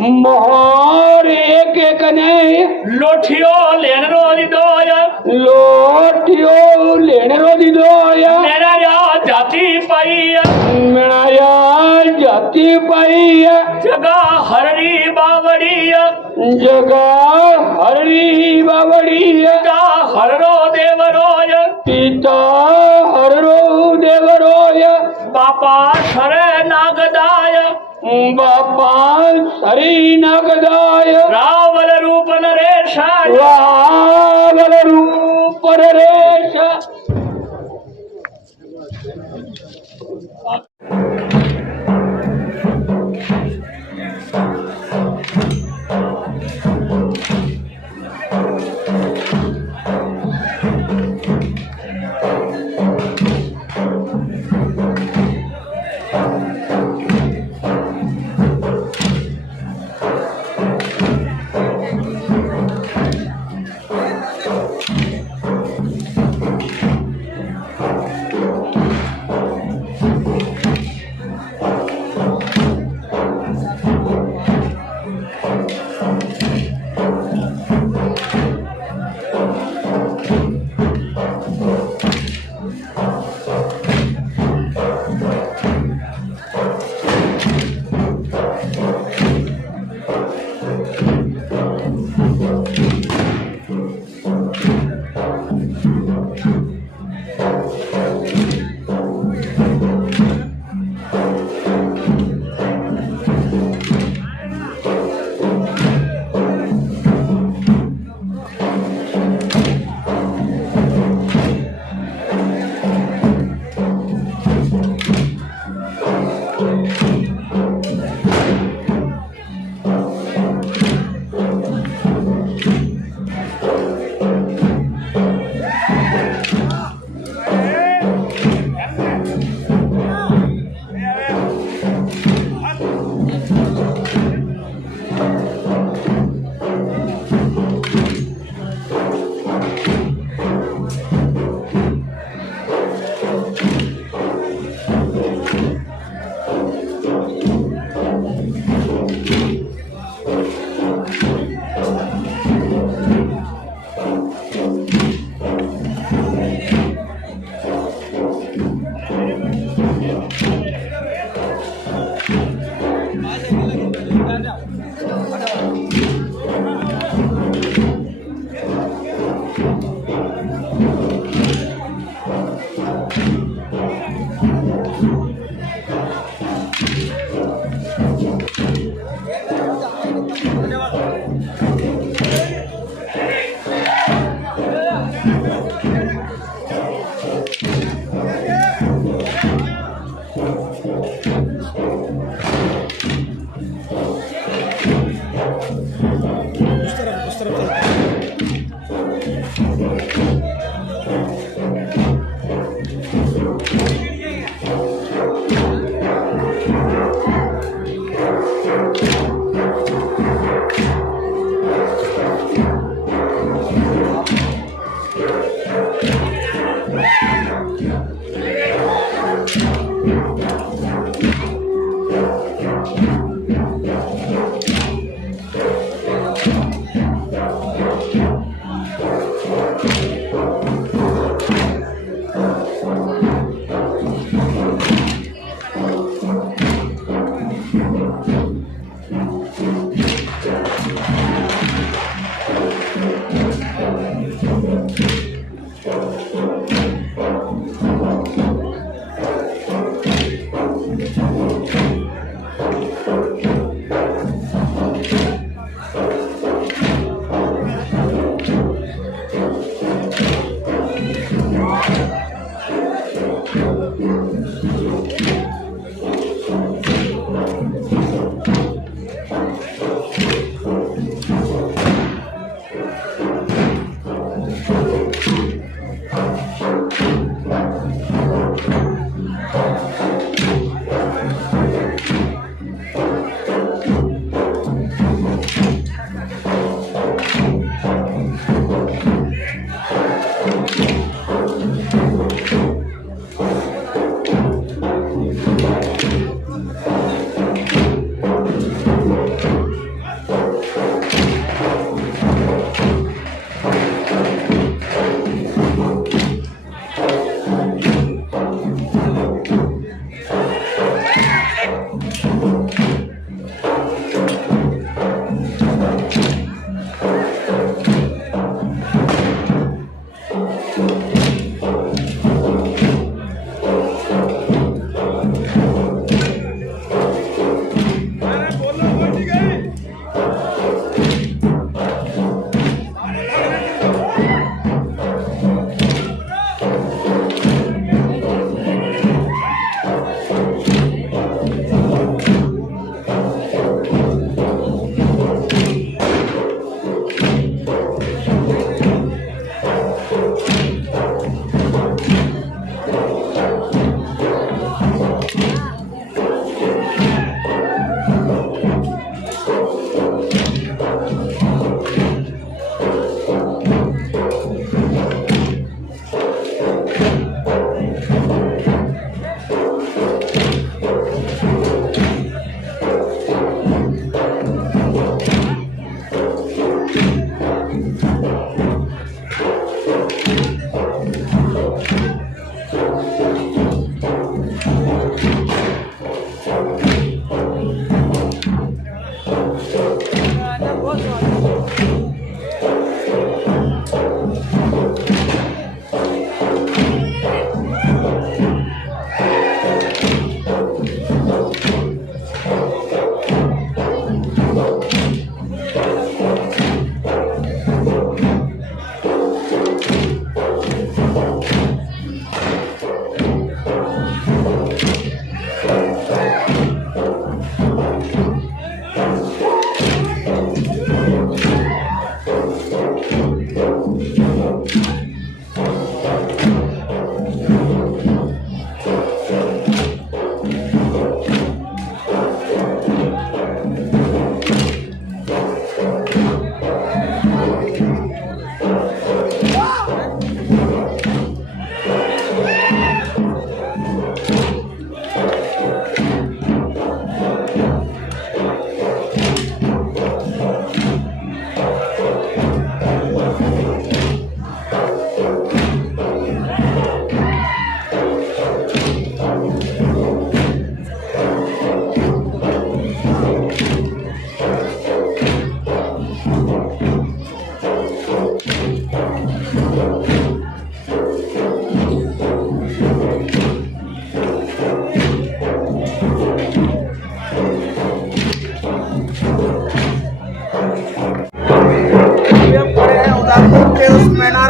मोहर एक एक ने, लोठियो लेन रोज दोय, लोटियो लेने रोदी दोय, मेरा जाति पाई, मेरा जाति पाई, जगह हररी बावड़ी, जगह हरी बावड़ी, का हरो देवरोय, पिता हरो देवरोय, बापा सर नागदाय, बापा सरी नगदाय, रावल रूप नरेशाय, रावल रूप नरेश।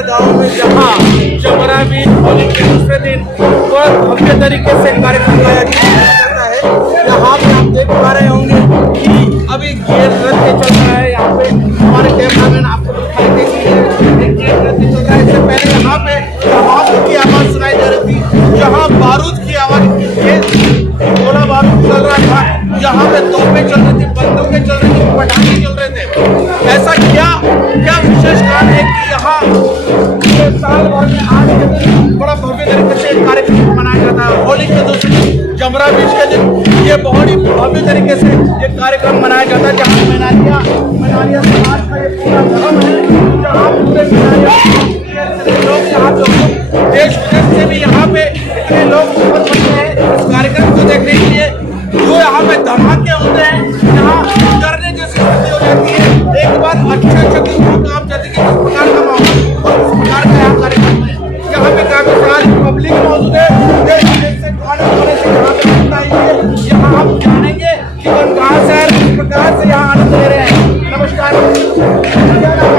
गांव में जहां जमरा बीच होली के दूसरे दिन बहुत भव्य तरीके से कार्यक्रम आयोजित किया जाता है। यहाँ पे आप देख पा रहे होंगे कि अभी गेट नृत्य चल रहा है। यहाँ पे हमारे कैमरामैन आपको दिखाई देंगे गेट नृत्य चल रहा है। इससे पहले यहाँ पे धमाके की आवाज सुनाई दे रही थी, जहाँ बारूद की आवाज, गोला बारूद चल रहा था, यहाँ पे तोपें चल रही थी, बंदूकें चल रही थी, पटाखे चल रहे थे। ऐसा क्या विशेष कारण है कि यहाँ साल भर में आज के दिन बड़ा भव्य तरीके से कार्यक्रम मनाया जाता है। होली के दूसरे दिन जमरा बीच के दिन ये बहुत ही भव्य तरीके से ये कार्यक्रम मनाया जाता है, जहाँ मनारिया समाज का ये पूरा धर्म है, जहाँ पूरे लोग यहाँ पे देश विदेश से भी यहाँ पे इतने लोग पहुंच रहे हैं इस कार्यक्रम को देखने के लिए। जो यहाँ पे धमाके होते हैं, यहाँ डरने जैसी स्थिति हो जाती है। एक बार अच्छे काम जाते कि किस प्रकार का माहौल और किस प्रकार का यहाँ कार्यक्रम है। यहाँ पे काफी सारी पब्लिक मौजूद है, देश विदेश से खाने से यहाँ पे मिलता है। यहाँ हम जानेंगे कि कौन कहाँ से किस प्रकार से यहाँ आनंद ले रहे हैं। नमस्कार।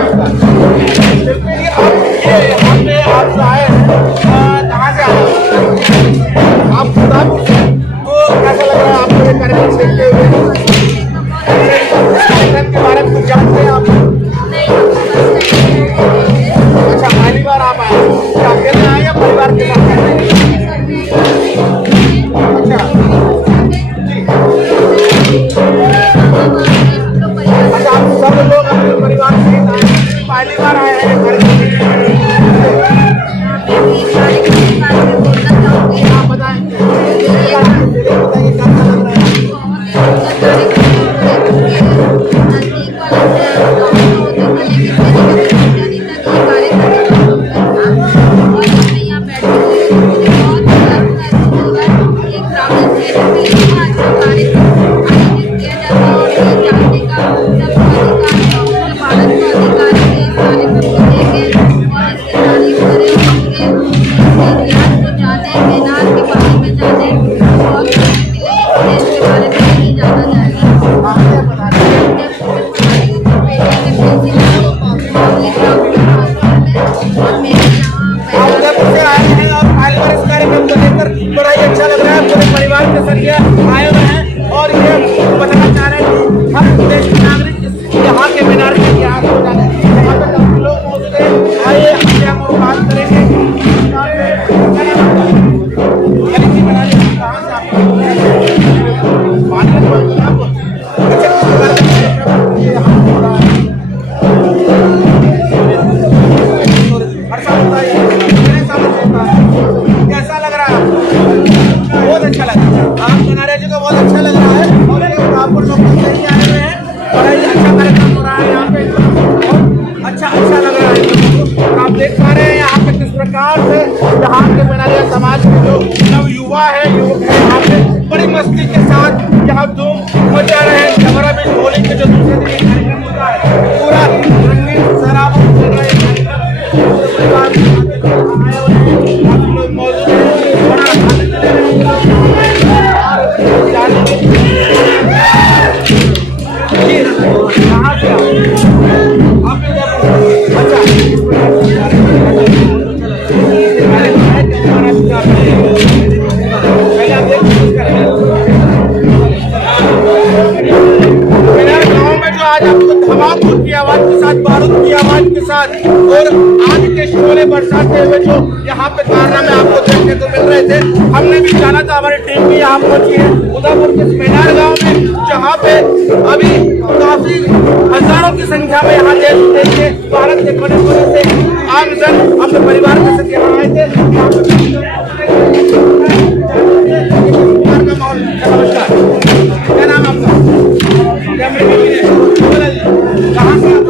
देख पा रहे हैं यहाँ पे किस प्रकार से यहाँ के मीनारिया समाज के जो नव युवा है, युवक है, यहाँ पे बड़ी मस्ती के साथ यहाँ धूम मचा रहे हैं। जमरा बीच होली के जो दूसरे दिन ये कार्यक्रम होता है, पूरा रंगीन शराबों चल रहा है मौजूद है, बड़ा आनंद ले रहे धमाकों की आवाज के साथ, बारूद की आवाज के साथ और आग के शोले बरसाते हुए जो यहाँ पे कारनामे आपको देखने को मिल रहे थे। हमने भी जाना था, हमारी टीम भी यहाँ पहुंची है उदयपुर के मेनार गांव में, जहाँ पे अभी काफी हजारों की संख्या में यहाँ देश विदेश के, भारत के कोने कोने से आमजन अपने परिवार के साथ यहाँ आए थे। नमस्कार, क्या नाम है आपका? कहाँ से आप?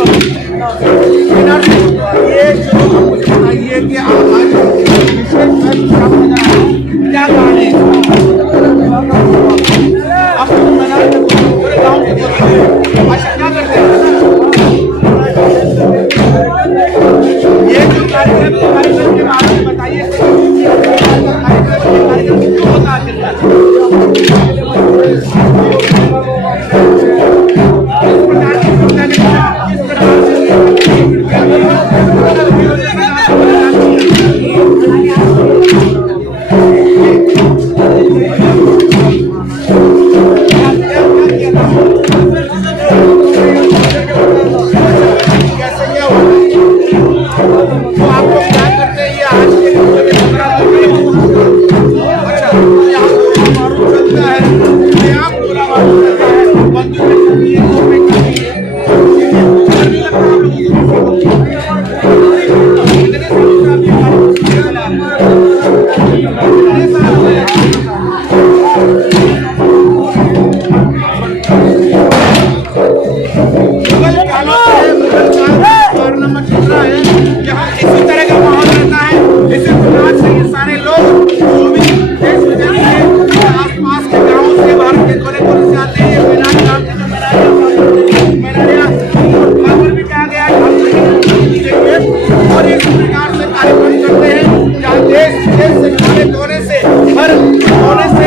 ये जो मुझे बताइए कि आज क्या कारण है? आप पूरे गाँव के अच्छा क्या करते हैं? ये जो कार्यक्रम के बारे में बताइए, कार्यक्रम क्यों होता है?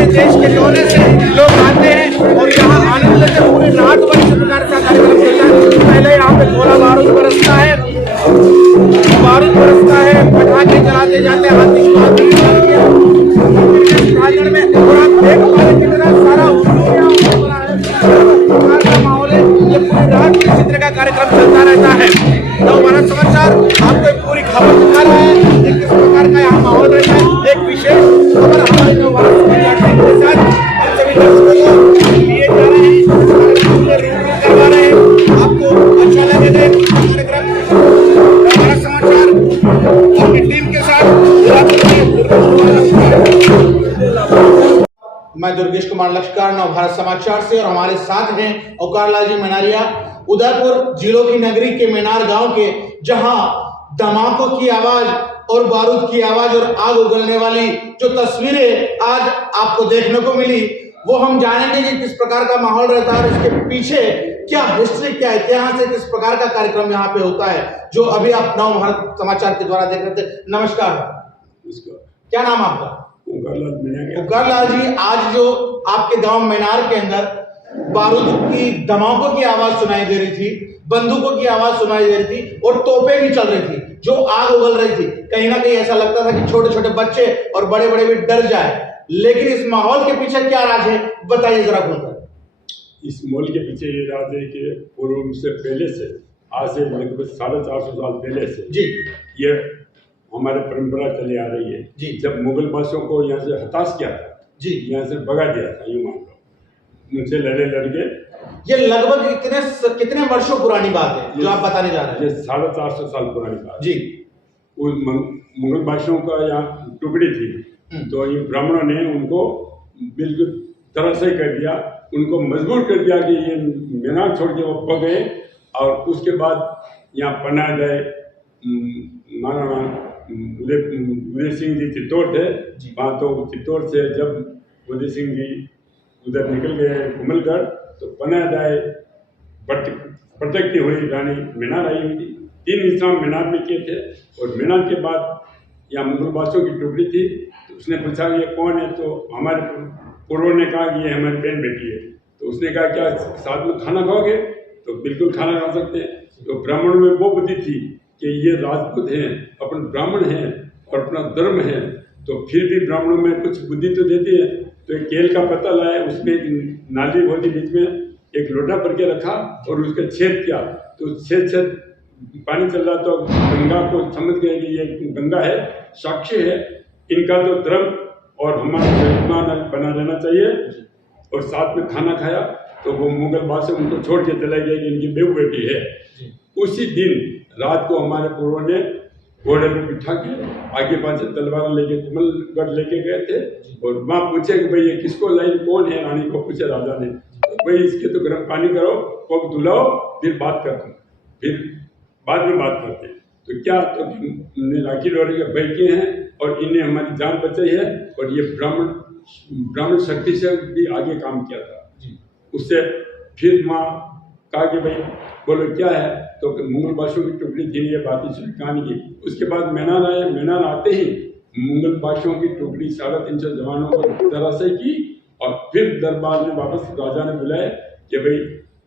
देश के कोने से लोग आते हैं और यहाँ आनंद लेते हैं। पूरी रात भर इस प्रकार का कार्यक्रम चलता है। पहले यहाँ पे गोला बारूद बरसता है, पटाखे जलाते जाते हैं, आतिशबाजी में और आप देख पा रहे कितना सारा माहौल है। ये पूरी रात इस चित्र का कार्यक्रम चलता रहता है। नवभारत समाचार आपको पूरी खबर दिखा रहा है कि किस प्रकार का यहाँ माहौल रहता है। एक विशेष खबर हमारे नवभारत समाचार के साथ हम सभी दर्शकों को लिए जा रहे हैं, करवा रहे हैं। आपको अच्छा लगे कार्यक्रम नवभारत समाचार अपनी टीम के साथ। मैं दुर्गेश कुमार लश्कर, नवभारत समाचार से, और हमारे साथ हैं औकार लाल जी मेनारिया, उदयपुर जिलों की नगरी के मेनार गांव के, जहां धमाकों की आवाज और बारूद की आवाज और आग उगलने वाली जो तस्वीरें आज आपको देखने को मिली, वो हम जानेंगे कि किस प्रकार का माहौल रहता है और इसके पीछे क्या हिस्ट्री, क्या इतिहास है, किस प्रकार का कार्यक्रम यहाँ पे होता है, जो अभी आप नवभारत समाचार के द्वारा देख रहे थे। नमस्कार, क्या नाम आपका? औकार लाल जी, आज जो आपके गांव मेनार के अंदर बारूद की धमाकों की आवाज सुनाई दे रही थी, बंदूकों की आवाज सुनाई दे रही थी और तोपें भी चल रही थी, जो आग उगल रही थी, कहीं ना कहीं ऐसा लगता था कि छोटे छोटे बच्चे और बड़े बड़े भी डर जाए। लेकिन इस माहौल के पीछे क्या राज है, बताइए जरा खुलकर। इस माहौल के पीछे ये राज है कि पूर्व से पहले से, आज से लगभग 450 साल पहले से जी ये हमारे परंपरा चली आ रही है जी। जब मुगल बादशाहों को यहाँ से हताश किया था जी, यहाँ से भगा दिया था, यूं मान लो, उनसे लड़े लड़के। ये लगभग कितने वर्षों पुरानी बात है जो आप बताने जा रहे हैं? ये 450 साल पुरानी बात जी। उस मुगल बादशाहों का यहाँ टुकड़ी थी, तो ये ब्राह्मणों ने उनको बिल्कुल तरह से कर दिया, उनको मजबूर कर दिया कि ये मेनार छोड़ के वो भग गए। और उसके बाद यहाँ पन्ना गए महाराणा उदय सिंह जी चित्तौड़ थे। वहाँ तो चित्तौड़ से जब उदय सिंह जी उधर निकल गए कुमलगढ़, तो पना जाए भटकती हुई रानी मेनार आई हुई थी। 3 विश्राम मेनार में किए थे। और मेनार के बाद यहाँ मुगल बादशाहों की टुकड़ी थी। तो उसने पूछा ये कौन है, तो हमारे पूर्वों ने कहा कि ये हमारी बहन बेटी है। तो उसने कहा क्या साथ में खाना खाओगे, तो बिल्कुल खाना खा सकते हैं। तो ब्राह्मणों में वो बुद्धि थी कि ये राजपूत हैं, अपन ब्राह्मण हैं और अपना धर्म है, तो फिर भी ब्राह्मणों में कुछ बुद्धि तो देती है। तो एक केल का पत्ता लाया, उसमें एक नाली होती बीच में, एक लोटा भर के रखा और उसका छेद किया। तो छेद पानी चल रहा, तो गंगा को समझ गए कि ये गंगा है, साक्षी है, इनका तो धर्म और हमारा बना रहना चाहिए। और साथ में खाना खाया। तो वो मुगल बादशाह उनको छोड़ के चले गए कि इनकी बेहू बेटी है। उसी दिन रात को हमारे पूर्वों ने घोड़े में बिठा के आगे पाछे तलवार लेके कुमलगढ़ लेके गए थे। और वहाँ पूछे कि भाई ये किसको लाई, कौन है, रानी को पूछे राजा ने। तो भाई इसके तो गर्म पानी करो, पग धुलाओ, फिर बात करते, फिर बाद में बात करते हैं। तो क्या, तो राखी डोरी के भाई के हैं और इन्हें हमारी जान बचाई है। और ये ब्राह्मण शक्ति से भी आगे काम किया था। उससे फिर वहाँ कहा कि भाई बोलो क्या है, तो मुगल बादशाहों की टुकड़ी थी, ये बात ही कहानी की। उसके बाद मेनार आए। मेनार आते ही मुगल बादशाहों की टुकड़ी 350 जवानों को धराशायी की। और फिर दरबार में वापस राजा ने बुलाया कि भाई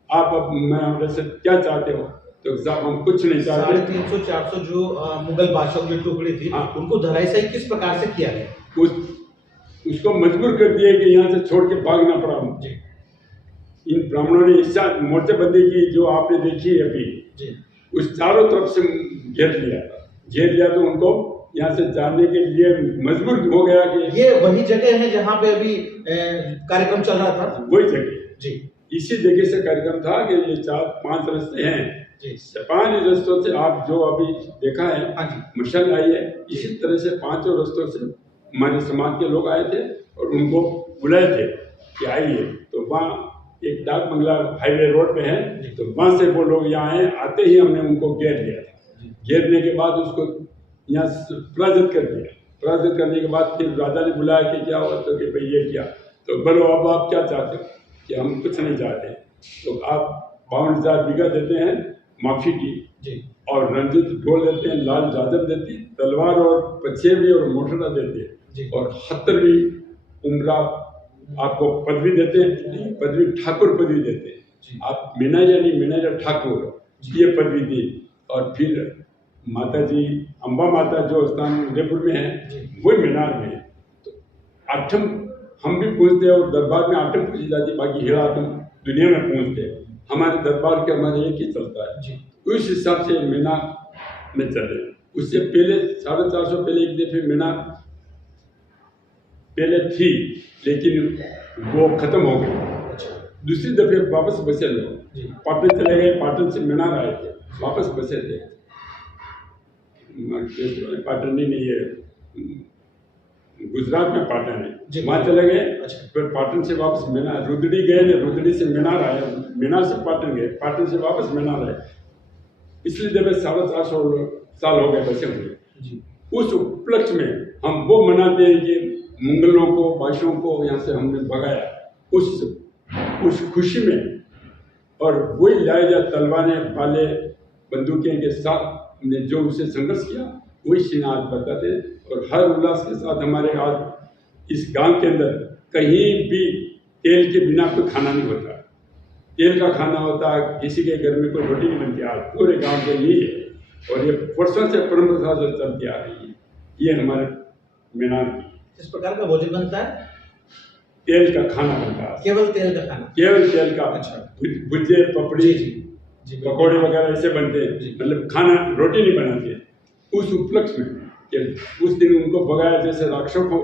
आप अब मैं हमसे से क्या चाहते हो। तो साहब हम कुछ नहीं चाहते। 350-400 जो मुगल बादशाहों की टुकड़ी थी, उनको धराशायी किस प्रकार से किया गया? उसको मजबूर कर दिया कि यहाँ से छोड़ के भागना पड़ा मुझे। इन ब्राह्मणों ने इस मोर्चेबंदी की जो आपने देखी है अभी, उस चारों तरफ से घेर लिया तो उनको यहाँ से जाने के लिए मजबूर हो गया कि ये वही जगह है जहाँ पे अभी कार्यक्रम चल रहा था। वही जगह, इसी जगह से कार्यक्रम था कि ये 4-5 रास्ते हैं। 5 रास्तों से आप जो अभी देखा है मशाल आई है, इसी तरह से 5 रास्तों से हमारे समाज के लोग आए थे और उनको बुलाए थे कि आइए। तो वहाँ एक डाक बंगला हाईवे रोड पे है, तो वहाँ से वो लोग यहाँ आए। आते ही हमने उनको घेर लिया था। घेरने के बाद उसको यहाँ पराजित कर दिया। पराजित करने के बाद फिर राजा ने बुलाया कि क्या हुआ, तो कि भाई ये किया। तो बोलो अब आप क्या चाहते हो, कि हम कुछ नहीं चाहते। तो आप 52,000 बीघा देते हैं माफी की, और रंजित ढोल देते हैं, लाल जाजर देती, तलवार और पछेवी और मोटरा देते हैं, और 70वीं उम्र आपको पदवी देते हैं, पदवी ठाकुर पदवी देते हैं। आप मीनाजा नहीं, मीनाजा ठाकुर, ये पदवी दी। और फिर माता जी अम्बा माता जो स्थान उदयपुर में है, वही मीनार में है। तो आठम हम भी पूछते हैं, और दरबार में आठम पूछी जाती, बाकी हेड़ा आठम दुनिया में पूछते हैं। हमारे दरबार के हमारे एक ही चलता है। उस हिसाब से मीनार में चले। उससे पहले 450 पहले एक दफे मीनार पहले थी, लेकिन वो खत्म हो गई। दूसरी दफे वापस बसे लोग, पाटन चले गए, पाटन से मीनार आए थे, वापस बसे थे। पाटन नहीं है, गुजरात में पाटन है, वहाँ चले गए। फिर पाटन से वापस मीनार, रुद्री गए, रुद्री से मीनार आए, मीनार से पाटन गए, पाटन से वापस मीनार आए। पिछली दफे 450 साल हो गए बसे हुए। उस उपलक्ष्य में हम वो मनाते हैं कि मुगलों को, बादशाहों को यहाँ से हमने भगाया, उस खुशी में। और वही लाए जा तलवारें, भाले, बंदूकें के साथ हमने जो उसे संघर्ष किया, वही सीन आज बताते। और हर उल्लास के साथ हमारे आज इस गांव के अंदर कहीं भी तेल के बिना कोई खाना नहीं होता। तेल का खाना होता है, किसी के घर में कोई रोटी नहीं बनती। आज पूरे गांव के यही है, और ये वर्षों से परंपरा से चलती आ रही है। ये हमारे मीनार की किस प्रकार का भोजन बनता है? तेल का खाना बनता है, केवल तेल का खाना, केवल तेल का। भुज्जे, पपड़ी, पकौड़े वगैरह ऐसे बनते हैं, मतलब खाना, रोटी नहीं बनाते। उस उपलक्ष्य में उस दिन उनको भगाया, जैसे राक्षसों को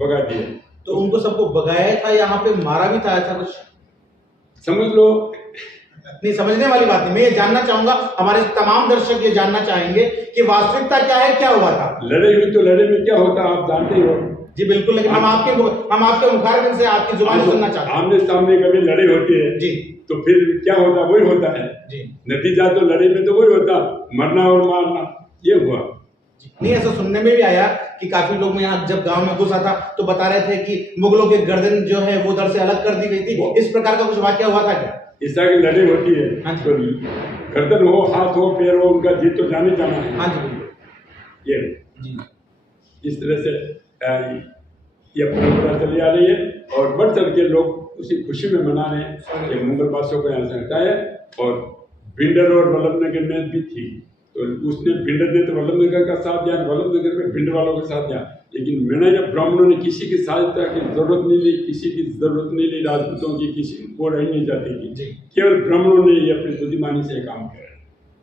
भगा दिया। तो उनको सबको भगाया था, यहाँ पे मारा भी था, ऐसा कुछ समझ लो। नहीं, समझने वाली बात नहीं। मैं ये जानना चाहूंगा, हमारे तमाम दर्शक ये जानना चाहेंगे कि वास्तविकता क्या है, क्या हुआ था। लड़ाई हुई तो लड़ाई में क्या होता आप जानते ही हो। जी बिल्कुल, लेकिन हम आपके मुखारबिन से आपकी जुबान सुनना चाहते हैं। आमने सामने कभी लड़ाई होती है जी, तो फिर क्या होता, वही होता है जी। नतीजा तो लड़ाई में तो वही होता, मरना और मारना, ये हुआ। नहीं, ऐसा सुनने में भी आया कि काफी लोग यहाँ जब गांव में घुसा था तो बता रहे थे कि मुगलों के गर्दन जो है वो उधर से अलग कर दी गई थी। इस प्रकार का कुछ वाकया हुआ था क्या? इस तरह की लड़ाई होती है। हाँ जी। तो गर्दन हो, हाथ हो, पैर हो, उनका जीत तो जाने जाना है। हाँ जी, बिल्कुल ये जी। इस तरह से ये परंपरा चली आ रही है और बढ़ चढ़ के लोग उसी खुशी में मना रहे हैं कि मुगल बादशाह को यहाँ से हटाया। और भिंडर और वल्लभनगर में भी थी, तो उसने भिंडर ने तो वल्लभनगर का साथ दिया, वल्लभनगर में भिंडर वालों का साथ दिया, लेकिन मैंने जब ब्राह्मणों ने किसी की सहायता की जरूरत नहीं ली, किसी की जरूरत नहीं ली, राजपूतों की किसी को रही नहीं जाती थी, केवल ब्राह्मणों ने ये अपनी बुद्धिमानी से काम किया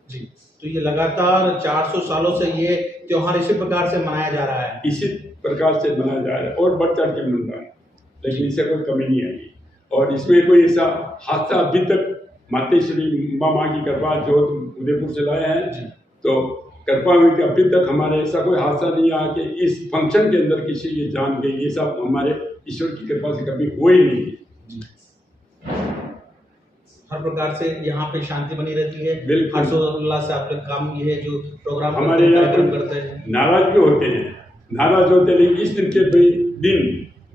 जी। तो ये लगातार 400 सालों से ये त्योहार इसी प्रकार से मनाया जा रहा है। इसी प्रकार से मनाया जा रहा है और बढ़ चढ़ के मन रहा है, लेकिन इससे कोई कमी नहीं आई। और इसमें कोई ऐसा हादसा अभी तक मातेश्वरी माँ की कृपा जो उदयपुर से लाए हैं, तो कृपा हुई कि अभी तक हमारे ऐसा कोई हादसा नहीं आया कि इस फंक्शन के अंदर किसी की जान गई। ये सब हमारे ईश्वर की कृपा से कभी हुआ ही नहीं। हर प्रकार से यहाँ पे शांति बनी रहती है, बिल्कुल। हर्षोल्लास से आप लोग काम ये जो प्रोग्राम हमारे यहाँ करते हैं। नाराज भी होते हैं, नाराज होते हैं, लेकिन इस दिन के दिन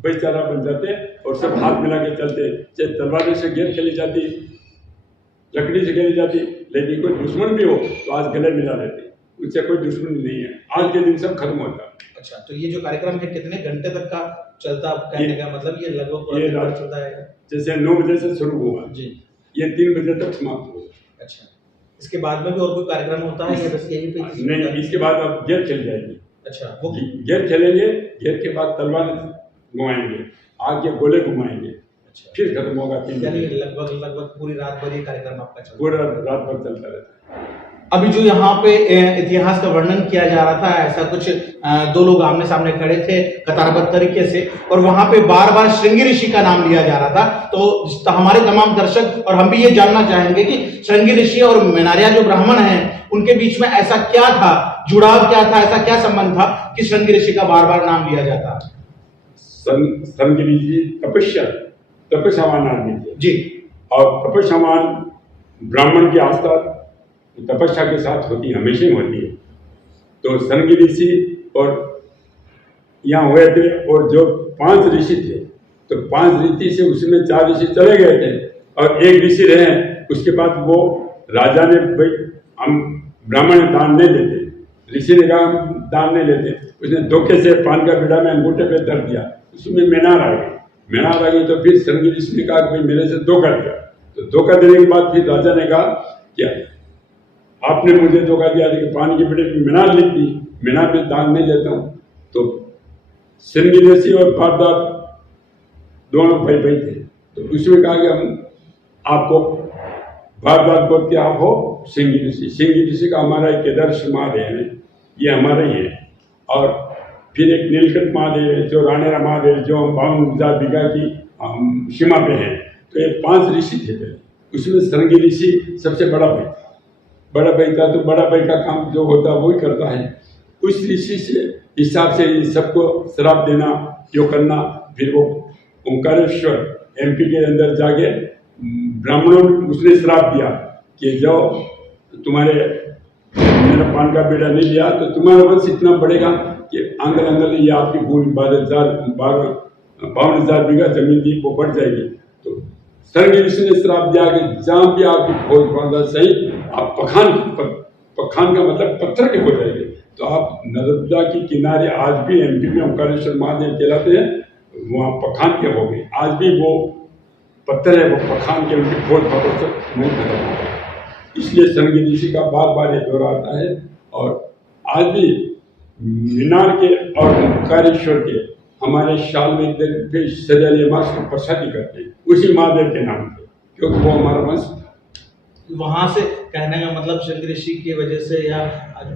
भाईचारा बन जाते और सब हाथ मिला के चलते। चाहे तलवार से गेर खेली जाती, लकड़ी से खेली जाती, लेकिन कोई दुश्मन भी हो तो आज गले मिला रहते, उससे कोई दुश्मन नहीं है। आज के दिन सब खत्म होता। अच्छा, तो ये जो कार्यक्रम है कितने घंटे तक का चलता, कहने का मतलब ये लगभग ये रात चलता है? जैसे 9 बजे से शुरू हुआ जी, ये 3 बजे तक समाप्त हुआ। अच्छा, इसके बाद में भी और कोई कार्यक्रम होता है या बस यही पे? नहीं, इसके बाद अब गेर खेल जाएगी। अच्छा, वो गेर खेलेंगे, गेर के बाद तलवार घुमाएंगे, आगे गोले घुमाएंगे, अच्छा, फिर खत्म होगा। यानी लगभग पूरी रात भर ये कार्यक्रम आपका चलता है? पूरा रात भर चलता रहता है। अभी जो यहाँ पे इतिहास का वर्णन किया जा रहा था, ऐसा कुछ 2 लोग आमने सामने खड़े थे कतारबद्ध तरीके से, और वहां पे बार बार श्रृंगी ऋषि का नाम लिया जा रहा था। तो हमारे तमाम दर्शक और हम भी ये जानना चाहेंगे कि श्रृंगी ऋषि और मेनारिया जो ब्राह्मण हैं उनके बीच में ऐसा क्या था, जुड़ाव क्या था, ऐसा क्या संबंध था कि श्रृंगी ऋषि का बार बार नाम लिया जाता? श्रृंगी ऋषि तपस्यावान आदमी थे जी, और तपस्यावान ब्राह्मण की आस्था तपस्या के साथ होती है, हमेशा ही होती है। तो श्रृंगी ऋषि और यहाँ हुए थे, और जो 5 ऋषि थे, तो 5 ऋषि से उसमें 4 ऋषि चले गए थे और 1 ऋषि रहे। उसके बाद वो राजा ने, भाई हम ब्राह्मण दान नहीं देते, ऋषि ने कहा हम दान नहीं लेते। उसने धोखे से पान का बीड़ा में अंगूठे पे धर दिया, उसमें मेनार आ गई। मेनार आ गई तो फिर श्रृंगी ऋषि ने कहा भाई मेरे से धोखा दिया। तो धोखा देने के बाद फिर राजा ने कहा क्या आपने मुझे धोखा दिया, लेकिन पानी के बीड़े में मीनार लिख दी, मीनार में दान नहीं लेता हूँ। तो श्रृंगी ऋषि और भारद्वाज दोनों भाई थे, तो उसमें कहा कि हम आपको भारद्वाज बोलते आप हो श्रृंगी ऋषि। श्रृंगी ऋषि का हमारा एक केदार महादेव है, ये हमारा ही है। और फिर एक नीलकंठ महादेव है, जो राणेरा महादेव, जो 52,000 बीघा की सीमा पे है। तो ये 5 ऋषि थे पहले, उसमें श्रृंगी ऋषि सबसे बड़ा भाई था। बड़ा भाई था तो बड़ा भाई का काम जो होता है वही करता है। उस ऋषि से हिसाब से सबको श्राप देना, जो करना, फिर वो ओंकारेश्वर MP के अंदर जाके ब्राह्मणों उसने श्राप दिया कि जो तुम्हारे मेरा पान का बेड़ा नहीं लिया तो तुम्हारा वंश इतना बढ़ेगा कि आंगल आंगल ये आपकी भूमि 52,000 बीघा जमीन थी वो बढ़ जाएगी। तो श्रृंगी ऋषि ने श्राप दिया कि जहाँ भी आपकी फौज बढ़ना सही, आप पखान का मतलब पत्थर के हो जाएंगे। तो आप नर्मदा के किनारे आज भी MP में ओंकारेश्वर महादेव कहलाते हैं, वहाँ पखान के हो गए। आज भी वो पत्थर है, वो पखान के, उनकी फौज से नहीं खत्म हो गए। इसलिए श्रृंगी ऋषि का बार बार ये दौरा आता है। और आज भी मीनार के और ओंकारेश्वर के हमारे साल में एक दिन फिर सजालिया मास को प्रसादी करते हैं उसी महादेव के नाम पे, क्योंकि वो हमारा वंश वहां से कहने का मतलब श्रृंगी ऋषि की वजह से या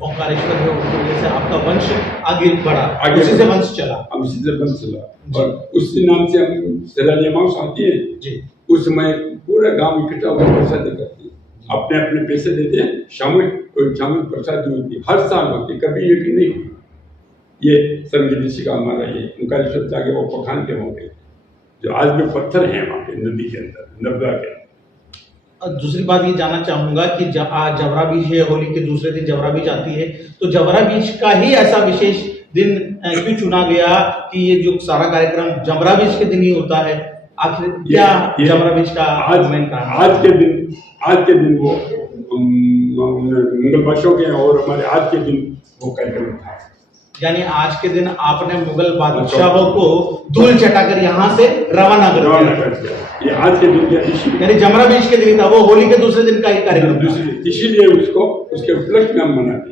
ओंकारेश्वर है उनकी वजह से आपका वंश आगे बढ़ा, उसी से वंश चला। उसी से वंश चला और उसी नाम से हम सजालिया मास आती है जी। उस समय पूरा गांव इकट्ठा होकर प्रसादी करती है, अपने अपने पैसे देते हैं, सामूहिक प्रसादी होती है, हर साल होती है, कभी एक नहीं हुई। ये श्रृंगी ऋषि का हमारा ये ओंकारेश्वर जाके वो पखान के हो गए, जो आज भी पत्थर हैं वहाँ पे नदी के अंदर, नर्मदा के। दूसरी बात ये जानना चाहूंगा कि जब आज जबरा बीज है, होली के दूसरे दिन जबरा बीज आती है, तो जबरा बीज का ही ऐसा विशेष दिन क्यों चुना गया कि ये जो सारा कार्यक्रम जबरा बीज के दिन ही होता है? आखिर क्या जबरा बीज का मेन कारण? आज के दिन वो मुगल बादशाहों के और हमारे आज के दिन वो कार्यक्रम था। यानी आज के दिन आपने मुगल बादशाहों को धूल चटाकर यहाँ से रवाना कर दिया। ये आज के दिन यानी जमरा बीज के दिन था, वो होली के दूसरे दिन का ही कार्यक्रम। इसीलिए उसको उसके उपलक्ष्य में हम मनाते हैं।